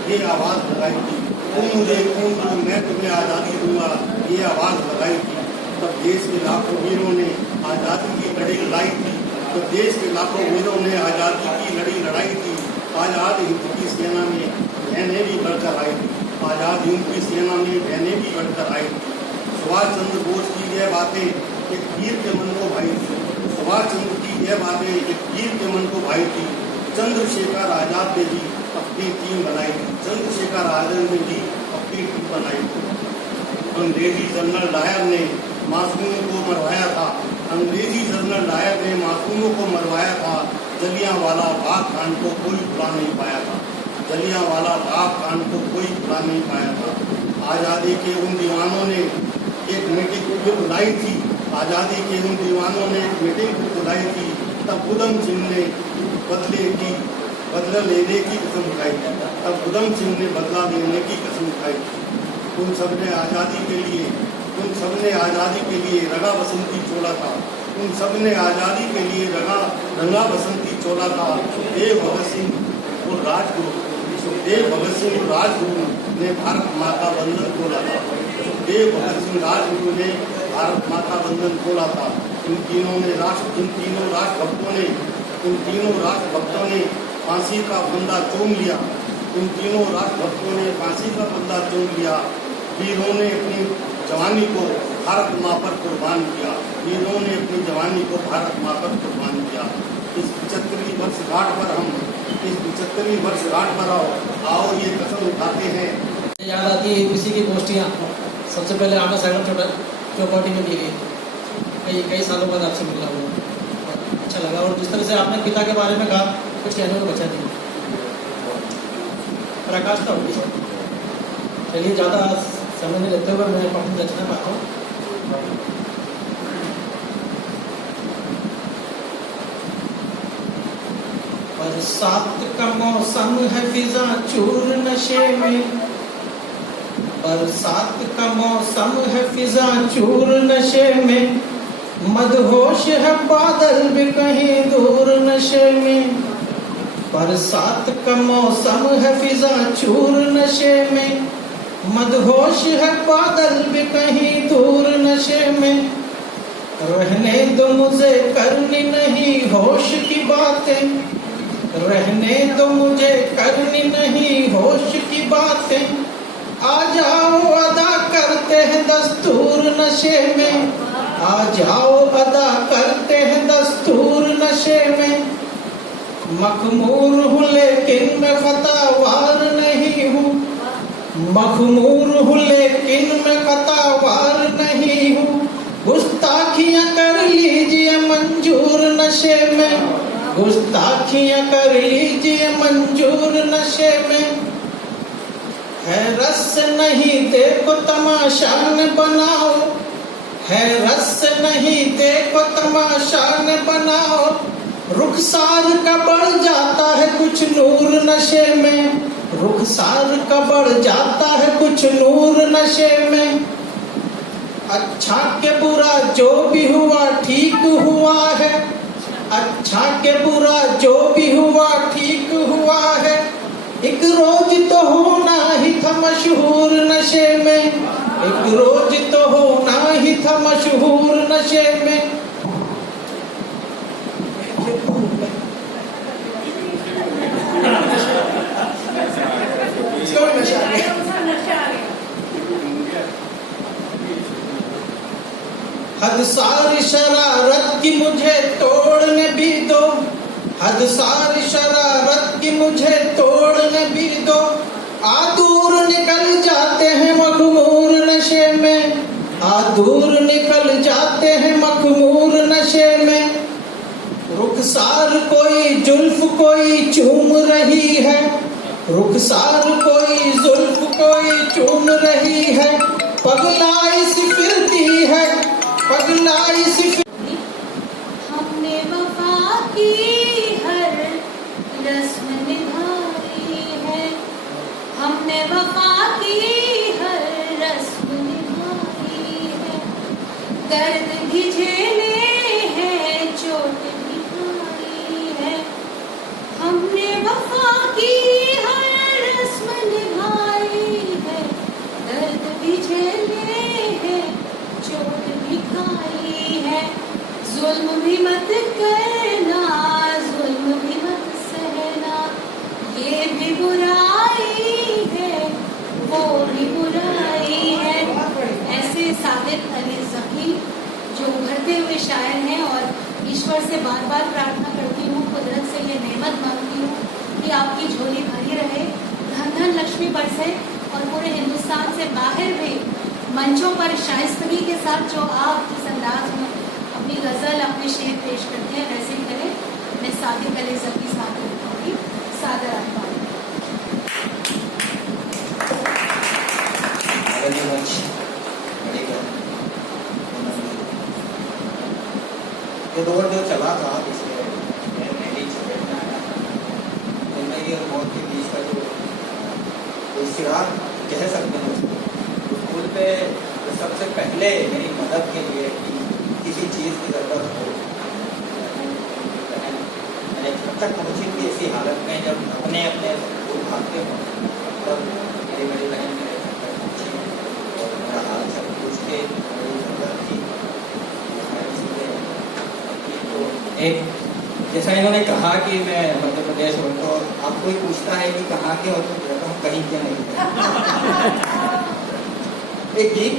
ये आवाज़ लगाई थी। तुम मुझे खून दो मैं तुम्हें आज़ादी दूंगा, ये आवाज़ लगाई थी। तब देश के लाखों वीरों ने आज़ादी की लड़ाई लड़ाई थी, तब देश के लाखों वीरों ने आज़ादी की लड़ी लड़ाई थी। आज़ाद हिंद की सेना में बहनें भी बढ़कर आई थी, आज़ाद हिंद की सेना में बहनें भी बढ़कर आई थी। सुभाष चंद्र बोस की यह बातें एक वीर के मन को भाई थी, सुभाष चंद्र की यह बातें एक वीर के मन को भाई थी। चंद्रशेखर आज़ाद ने भी अपनी टीम बनाई थी, चंद्रशेखर आज़ाद ने भी अपनी टीम बनाई थी। अंग्रेजी जनरल डायर ने मासूमों को मरवाया था, अंग्रेजी जनरल डायर ने मासूमों को मरवाया था। जलियांवाला बाग कांड को कोई भुला नहीं पाया था, जलियांवाला बाग कांड को कोई भुला नहीं पाया था। आज़ादी के उन दीवानों ने एक मीटिंग भी बुलाई थी, आज़ादी के उन दीवानों ने एक मीटिंग भी बुलाई थी। तब उधम सिंह ने बदला लेने की कसम उठाई थी, तब उधम सिंह ने बदला लेने की कसम उठाई थी। उन सब ने आज़ादी के लिए, उन सब ने आज़ादी के लिए रंगा बसंती चोला था, उन सब ने आज़ादी के लिए रंगा बसंती चोला था। सुखदेव भगत सिंह और राजगुरु, सुखदेव भगत सिंह और राजगुरु ने भारत माता बंधन खोला था, सुखदेव भगत सिंह राजगुरु ने भारत माता बंधन खोला था। इन तीनों राष्ट्रभक्तों ने फांसी का फंदा चूम लिया, इन तीनों राष्ट्रभक्तों ने फांसी का फंदा चूम लिया। वीरों ने अपनी जवानी को भारत माँ पर कुर्बान किया, वीरों ने अपनी जवानी को भारत माँ पर कुर्बान किया। इस 75वीं वर्षगांठ पर हम, इस 75वीं वर्षगांठ पर आओ ये कसम उठाते हैं। याद आती है किसी की गोष्ठियाँ, सबसे पहले आना सागर चौपाटी में की गई, कई सालों बाद आपसे मिला हुआ, अच्छा लगा। और जिस तरह से आपने पिता के बारे में कहा, कुछ कहने को बचा नहीं, प्रकाश था होगी। चलिए ज़्यादा समय नहीं लेते हुए मैं अपनी रचना पाता हूँ। बरसात का मौसम है, फिजा चूर नशे में, बरसात का मौसम है, फिजा चूर नशे में, मदहोश है बादल भी कहीं दूर नशे में। बरसात का मौसम है, फिजा चूर नशे में, मदहोश है बादल भी कहीं दूर नशे में। रहने दो मुझे करनी नहीं होश की बातें, रहने दो मुझे करनी नहीं होश की बातें, आ जाओ अदा करते हैं दस्तूर नशे में, आ जाओ अदा करते हैं दस्तूर नशे में। मखमूर हूँ लेकिन मैं खतावार नहीं हूँ, मखमूर हूँ लेकिन मैं खतावार नहीं हूँ। गुस्ताखियाँ कर लीजिए मंजूर नशे में, गुस्ताखियाँ कर लीजिए मंजूर नशे में। है रस नहीं देखो तमाशा न बनाओ, है रस नहीं देखो तमाशा न बनाओ। रुखसार का बढ़ जाता है कुछ नूर नशे में, रुखसार का बढ़ जाता है कुछ नूर नशे में। अच्छा के बुरा जो भी हुआ ठीक हुआ है, अच्छा के बुरा जो भी हुआ ठीक हुआ है। एक रोज तो होना ही था मशहूर नशे में, एक रोज तो होना ही था मशहूर नशे में। हद सारी शरारत की मुझे तोड़ने भी दो, हद सारी शरारत की मुझे तोड़ने भी दो। आ दूर निकल जाते हैं मखमूर नशे में, आ दूर निकल जाते हैं मखमूर नशे में। रुखसार कोई जुल्फ कोई चूम रही है, रुखसार कोई जुल्फ कोई चूम रही है। पगलाई सी फिरती है, पगलाई सी हमने वफा की हर रस्म निभाई है, हमने वफा की हर रस्म निभाई है। दर्द भी झेले हैं, चोट भी खाई है। हमने वफा की हर रस्म निभाई है, दर्द भी झेले हैं, चोट भी खाई है। जुल्म भी मत करना, जुल्म भी मत सहना, ये भी बुराई है, वो भी बुराई है। ऐसे साबित अली ज़की जो उभरते हुए शायर हैं और ईश्वर से बार बार प्रार्थना करती हूँ, कुदरत से ये नेमत मांगती हूँ कि आपकी झोली भरी रहे, धन धन लक्ष्मी बरसे और पूरे हिंदुस्तान से बाहर भी मंचों पर शाइस्तगी के साथ जो आप जिस अंदाज में अपनी गजल अपने शेर पेश करते हैं वैसे ही करें। मैं सादिक अली ज़की साहब को कहूँगी सादर आह्वान। ये दौर जो चला था पिछले नई चपेट में आया, जिंदगी और मौत के बीच का जो सिराग कह सकते हैं उसको, उस पुल पे सबसे पहले मेरी मदद के लिए किसी चीज़ की ज़रूरत हो, मैंने जब तक पहुँची थी ऐसी हालत में जब अपने अपने दूर भागते हो तब मेरी बड़ी बहन मेरे घर पर पहुँची और मेरा हाल चाल पूछ के मेरी ज़रूरत थी। तो एक जैसा इन्होंने कहा कि मैं मध्य प्रदेश हूँ, तो अब कोई पूछता है कि कहाँ के हो, तो कहता हूँ कहीं के नहीं। एक गीत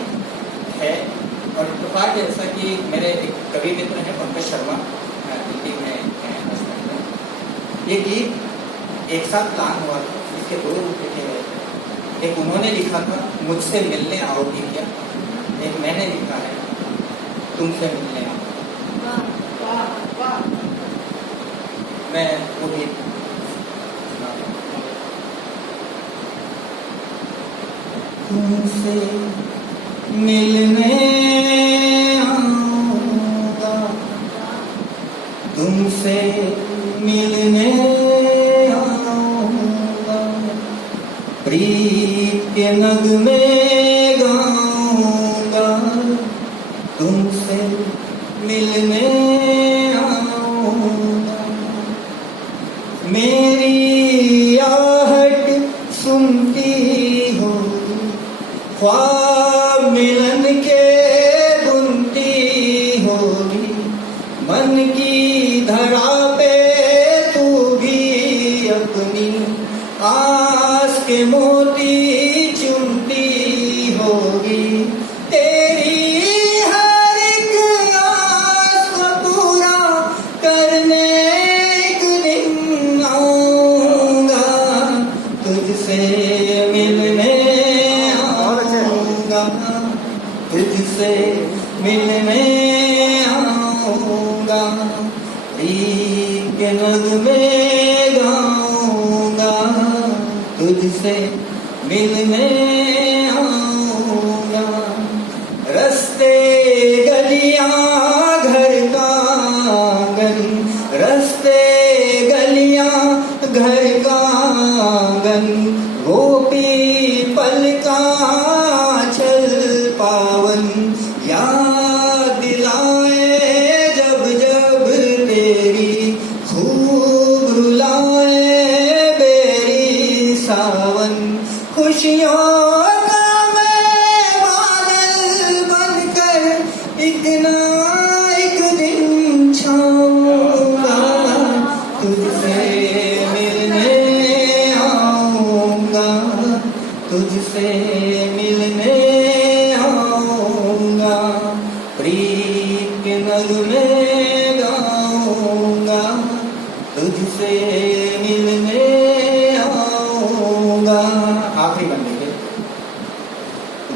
है और इत्तेफाक जैसा कि मेरे एक कवि मित्र हैं पंकज शर्मा, दिल्ली में हस्बैंड में, ये गीत एक साथ प्लान हुआ था। इसके दो रूप लिखे गए थे, एक उन्होंने लिखा था मुझसे मिलने आओगी क्या, एक मैंने लिखा है तुमसे मिलने आओ। मैं वो गीत तुमसे मिलने आऊंगा, तुमसे मिलने आऊंगा, प्रीत के नगमे गाऊंगा, तुमसे मिलने आऊंगा। मेरी आहट सुनती हो, ख्वाब मिलन के बुनती होगी, मन की धरा पे तू भी मोती चुनती होगी, तेरी हर एक आस को पूरा करने एक दिन आऊंगा, तुझसे मिलने आऊंगा, तुझसे मिलने आऊंगा, प्रीत के नगमे गाऊंगा, तुझसे मिलने आऊंगा। रस्ते गलियां घर का आंगन, रस्ते गलियां घर का आंगन, वो पीपल का चल पावन, याद दिलाए जब जब तेरी खूब रुलाए बेरी सावन, खुशियों का मैं बादल बनकर एक ना एक दिन छाऊंगा, तुझसे मिलने आऊंगा, तुझसे मिलने आऊंगा, प्रीत के नगमे गाऊंगा, तुझसे मिलने आऊंगा। आखिरी बंदे के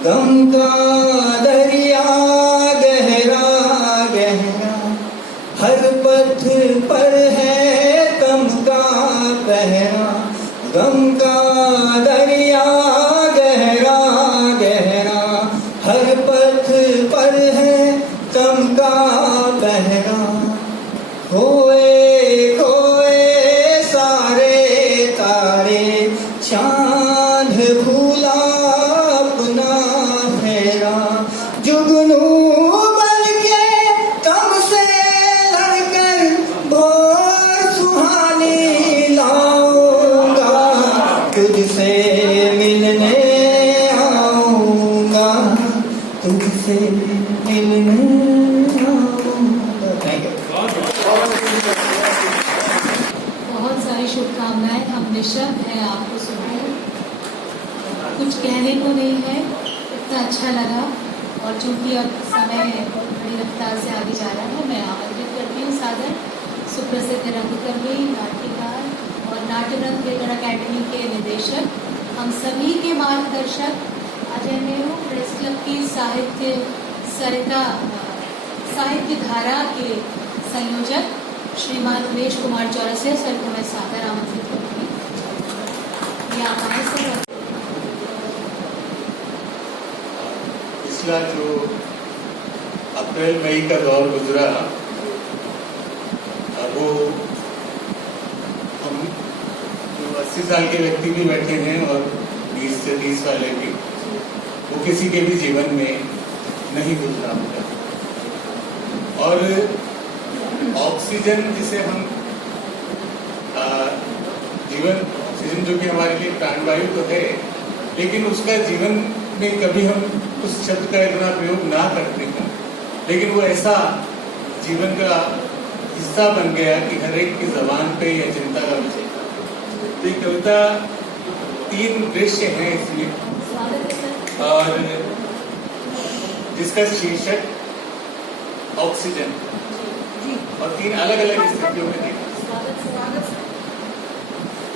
गम का दरिया गहरा गहरा, हर पथ पर है गम का पहरा, गम का दरिया गहरा गहरा, हर पथ पर है गम का पहरा, खोए खोए सारे तारे, चांद भूला अपना फेरा, जुगनू बन के तम से लड़कर भोर सुहानी लाऊंगा, तुझसे मिलने आऊंगा, तुझसे मिलने आऊंगा। Thank you. बहुत सारी शुभकामनाएं। हम निशब्द हैं आपको सुनाए, कुछ कहने को नहीं है, इतना अच्छा लगा। और चूंकि अब समय बड़ी रफ्तार से आगे जा रहा है, मैं आमंत्रित करती हूँ सादर सुप्रसिद्ध रंगकर्मी, नाट्यकार और नाट्यरंग थिएटर अकेडमी के निदेशक, हम सभी के मार्गदर्शक, अजय नेहरू प्रेस क्लब की साहित्य सरिता साहित्य धारा के संयोजक श्रीमान उमेश कुमार चौरसिया सर को मैं सादर आमंत्रित करूँगी। ये आप आए सर। पिछला जो अप्रैल मई का दौर गुजरा, वो हम जो 80 साल के व्यक्ति भी बैठे हैं और 20 से 30 वाले भी, वो किसी के भी जीवन में नहीं गुजरा होगा। और ऑक्सीजन जिसे हम जीवन, ऑक्सीजन जो कि हमारे लिए प्राणवायु तो है, लेकिन उसका जीवन में कभी हम उस शब्द का इतना प्रयोग ना करते हैं, लेकिन वो ऐसा जीवन का हिस्सा बन गया कि हर एक की जबान पे यह चिंता का विषय था। तो ये कविता 3 दृश्य हैं इसमें, और जिसका शीर्षक ऑक्सीजन, और 3 अलग अलग स्थितियों में देखा।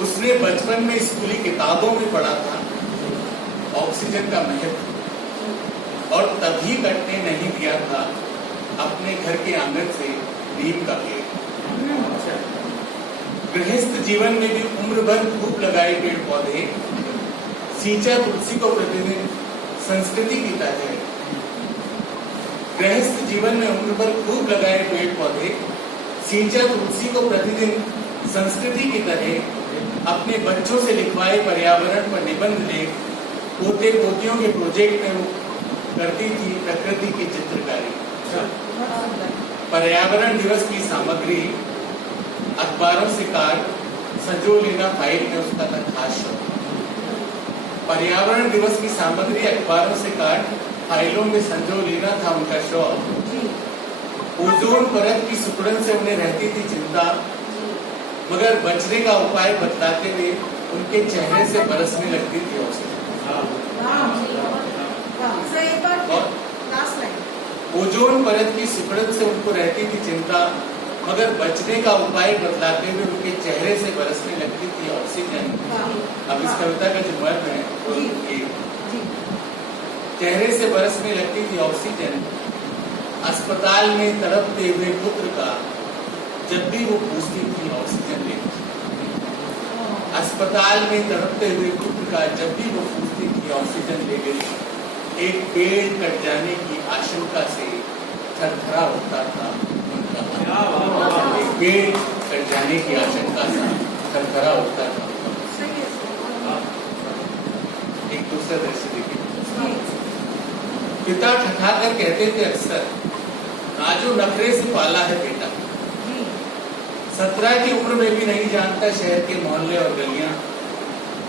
उसने बचपन में स्कूली किताबों में पढ़ा था ऑक्सीजन का महत्व, और तभी कटने नहीं दिया था अपने घर के आंगन से नीम का पेड़। गृहस्थ जीवन में भी उम्र भर खूब लगाए पेड़ पौधे, सींचा तुलसी को प्रतिदिन संस्कृति की तरह। गृहस्थ जीवन में उम्र भर खूब लगाए पेड़ पौधे, सींचा तुलसी को प्रतिदिन संस्कृति की तरह। अपने बच्चों से लिखवाए पर्यावरण पर निबंध लेख, पोते पोतियों के प्रोजेक्ट में वो करती थी प्रकृति की चित्रकारी। पर्यावरण दिवस की सामग्री अखबारों से काट संजो लेना फाइल में उसका था खास शौक। पर्यावरण दिवस की सामग्री अखबारों से काट फाइलों में संजो लेना था उनका शौक। ओजोन परत की सिकुड़न से उन्हें रहती थी चिंता, मगर बचने का उपाय बतलाते हुए उनके चेहरे से बरसने लगती थी ऑक्सीजन। ओजोन परत की सिकुड़न से उनको रहती थी चिंता, मगर बचने का उपाय बतलाते हुए उनके चेहरे से बरसने लगती थी ऑक्सीजन। अब इस कविता का जो मर्म है वो चेहरे से बरसने लगती थी ऑक्सीजन। अस्पताल में तड़पते हुए पुत्र का जब भी वो पूछती थी ऑक्सीजन ले। अस्पताल में तड़पते हुए पुत्र का जब भी वो पूछती थी ऑक्सीजन ले गई। एक पेड़ कट जाने की आशंका से थरथरा उठता था उनका मन। एक पेड़ कट जाने की आशंका से थरथरा उठता था। एक दूसरा दृश्य देखिए। पिता ठठाकर कहते थे अक्सर, नाजो नखरे से पाला है बेटा। 17 की उम्र में भी नहीं जानता शहर के मोहल्ले और गलियां,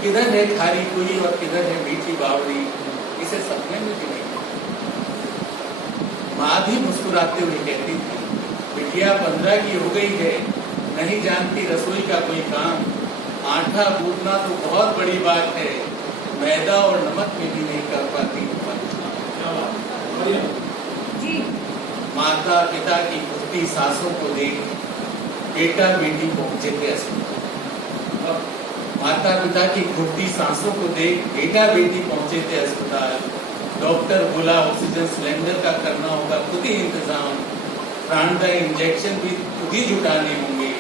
किधर है खारी कुई और किधर है मीठी बावड़ी, इसे सपने में भी नहीं। माँ भी मुस्कुराते हुए कहती थी, बिटिया 15 की हो गई है, नहीं जानती रसोई का कोई काम। आटा कूटना तो बहुत बड़ी बात है, मैदा और नमक में भी नहीं कर पाती। माता पिता की घुटती सांसों को देख बेटा बेटी पहुंचे थे अस्पताल। माता पिता की घुटती सांसों को देख बेटा बेटी पहुंचे थे अस्पताल। डॉक्टर बोला ऑक्सीजन सिलेंडर का करना होगा खुद ही इंतजाम, प्राणदायी इंजेक्शन भी खुद ही जुटाने होंगे,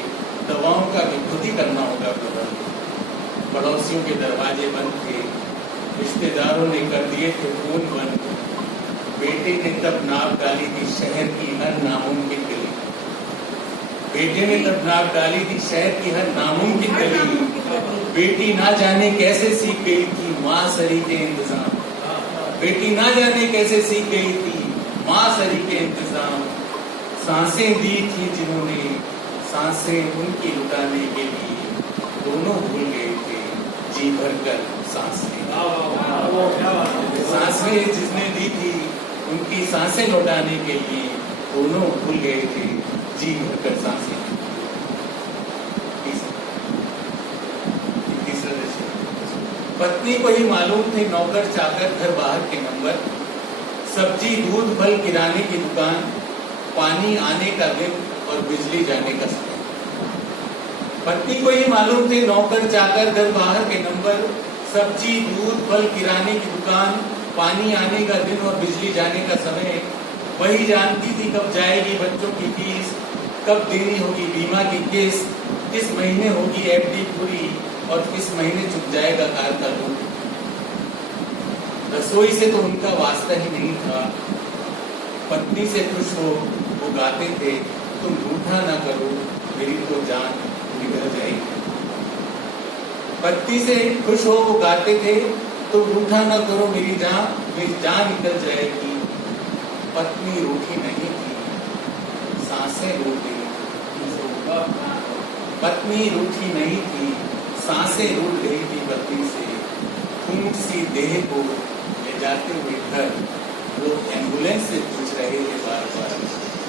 दवाओं का भी खुद ही करना होगा प्रबंध। पड़ोसियों के दरवाजे बंद थे, रिश्तेदारों ने कर दिए थे फोन बंद। बेटे ने तब नाव डाली थी शहर की हर नामुमकिन गली। बेटे ने तब नाव डाली थी शहर की हर नामुमकिन गली। बेटी ना जाने कैसे सीख गई थी माँ सरी के इंतजाम। बेटी ना जाने कैसे सीख गई थी माँ सरी के इंतजाम। सांसें दी थी जिन्होंने, सांसें उनकी लुटाने के लिए, दोनों भूल गए थे जी भर कर सांसें। सांसें जिसने दी थी उनकी सांसें लौटाने के लिए, दोनों भूल गए थे जी भर कर सांसें। पत्नी को ही मालूम थे नौकर चाकर घर बाहर के नंबर, सब्जी दूध फल किराने की दुकान, पानी आने का दिन और बिजली जाने का समय। पत्नी को ही मालूम थे नौकर चाकर घर बाहर के नंबर, सब्जी दूध फल किराने की दुकान, पानी आने का दिन और बिजली जाने का समय। वही जानती थी कब जाएगी बच्चों की फीस, कब देनी होगी बीमा की किस्त, किस महीने होगी एफडी पूरी और किस महीने चुक जाएगा कार का लोन। रसोई से तो उनका वास्ता ही नहीं था। पत्नी से खुश हो वो गाते थे, तुम रूठा ना करो मेरी तो जान निकल जाएगी। पत्नी से खुश हो वो गाते थे, तुम रूठा ना करो मेरी जान निकल जाएगी। पत्नी रूठी नहीं थी, सांसें रूठ गई। पत्नी रूठी नहीं थी, सांसें रूठ गई थी पत्नी से। खून सी देह को ले जाते हुए घर वो एम्बुलेंस से पूछ रहे थे बार बार,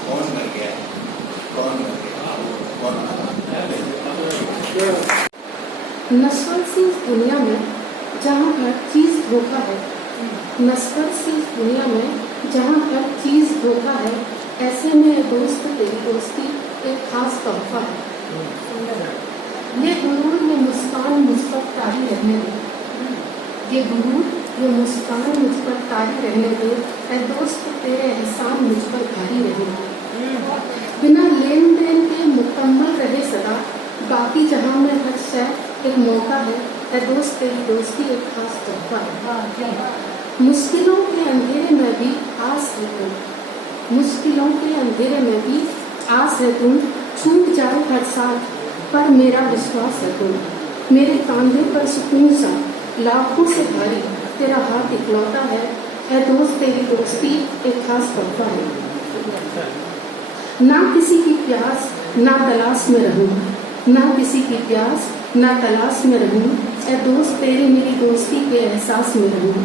कौन मर गया, कौन मर गया, कौन मर गया। नस्बत सी इस दुनिया में जहाँ हर चीज धोखा है, नस्बत सी इस दुनिया में जहाँ हर चीज धोखा है, ऐसे में दोस्त तेरी दोस्ती एक खास तोहफा है। ये गुरूर ये मुस्कान मुझ पर तारी रहने दे, ये गुरूर ये मुस्कान मुझ पर तारी रहने दे, ऐ दोस्त तेरे एहसान मुझ पर भारी रहने दे। बिना लेन देन के मुकम्मल रहे सदा, बाकी जहाँ में हर शय एक मौका है, ऐ दोस्त तेरी दोस्ती एक खास तोहफा है। मुश्किलों के अंधेरे में भी आस है तुम, मुश्किलों के अंधेरे में भी आस है तुम, छूट जाए हर साथ पर मेरा विश्वास है तुम। मेरे कांधे पर सुकून सा लाखों से भारी तेरा हाथ इकलौता है, ऐ दोस्त तेरी दोस्ती एक खास तोहफा है। ना किसी की प्यास ना तलाश में रहूं, ना किसी की प्यास ना तलाश में रहूं, ऐ दोस्त तेरी मेरी दोस्ती के एहसास में रहूं।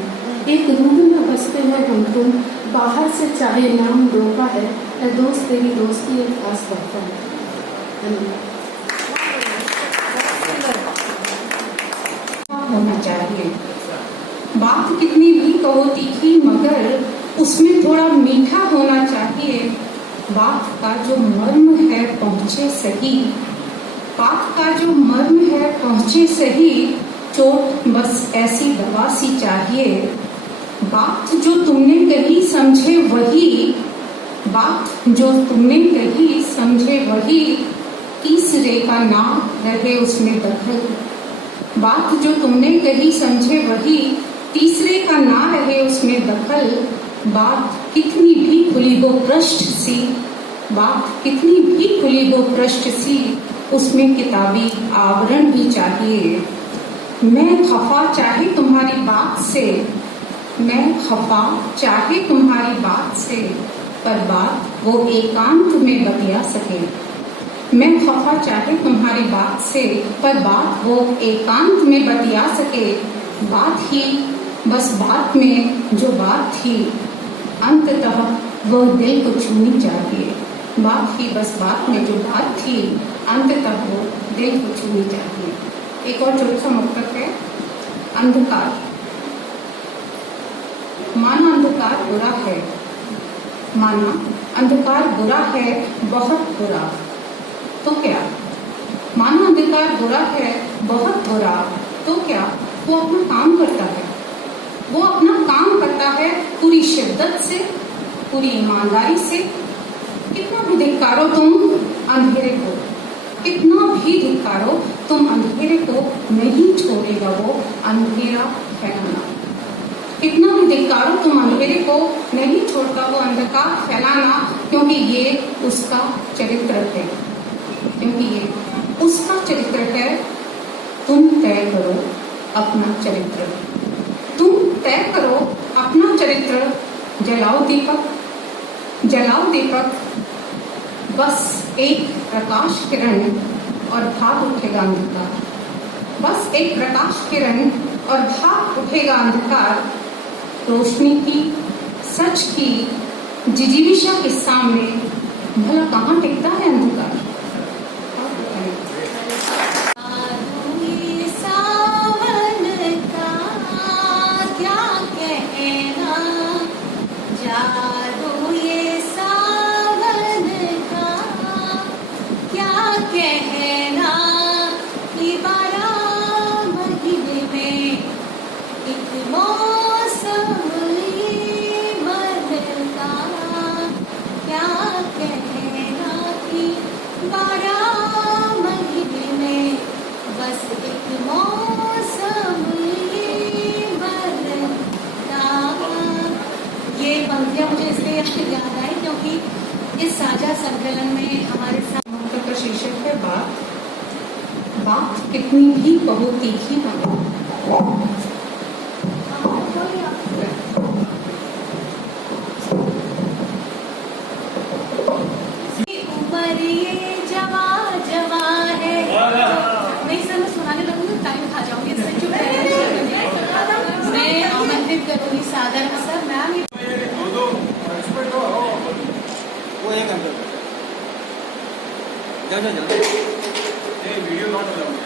एक रूह में बसते हैं हम तुम, बाहर से चाहे नाम रोका है, ऐ दोस्त तेरी दोस्ती एक खास तोहफा है। धन्यवाद। होना चाहिए। बात कितनी भी कहो तीखी मगर उसमें थोड़ा मीठा होना चाहिए। बात का जो मर्म है पहुँचे सही, बात का जो मर्म है पहुँचे सही, चोट बस ऐसी दवा सी चाहिए। बात जो तुमने कही समझे वही, बात जो तुमने कही समझे वही, तीसरे का ना रहे उसमें दखल। बात जो तुमने कही समझे वही, तीसरे का ना रहे उसमें दखल। बात कितनी भी खुली हो पृष्ठ सी, बात कितनी भी खुली हो पृष्ठ सी, उसमें किताबी आवरण भी चाहिए। मैं खफा चाहे तुम्हारी बात से, मैं खफा चाहे तुम्हारी बात से, पर बात वो एकांत में बतिया सके। मैं खफा चाहे तुम्हारी बात से, पर बात वो एकांत में बतिया सके। बात ही बस बात में जो बात थी, अंततः वह दिल को छूनी चाहिए। बात ही बस बात में जो बात थी, अंततः वो दिल को छूनी चाहिए। एक और छोटा सा मुक्तक है, अंधकार। माना अंधकार बुरा है, माना अंधकार बुरा है, बहुत बुरा, तो क्या? माना अंधकार बुरा है, बहुत बुरा, तो क्या? वो अपना काम करता है, वो अपना काम करता है पूरी शिद्दत से, पूरी ईमानदारी से। कितना भी धिक्कारो तुम अंधेरे को, कितना भी धिक्कारो तुम अंधेरे को, नहीं छोड़ेगा वो अंधेरा फैलाना। कितना भी धिक्कारो तुम अंधेरे को, नहीं छोड़ता वो अंधकार फैलाना, क्योंकि ये उसका चरित्र है, क्योंकि ये उसका चरित्र है। तुम तय करो अपना चरित्र, तुम तय करो अपना चरित्र। जलाओ दीपक, जलाओ दीपक, बस एक प्रकाश किरण और भाग उठेगा अंधकार। बस एक प्रकाश किरण और भाग उठेगा अंधकार। रोशनी की, सच की, जिजीविशा के सामने भला कहाँ टिकता है अंधकार? मुझे इसलिए याद आई क्योंकि इस साझा संकलन में हमारे साथ मुक्तक का शीर्षक है बात। बात कितनी भी कहो तीखी ना हो, उम्र ये जवा जवा है। नहीं सर, मैं सुनाने लगूंगी टाइम खा जाऊंगी, इससे चुप मैं आमंत्रित करूंगी सादर सर मैम। वो एक अंदर जल्दी वीडियो नॉट हो जाऊंगा।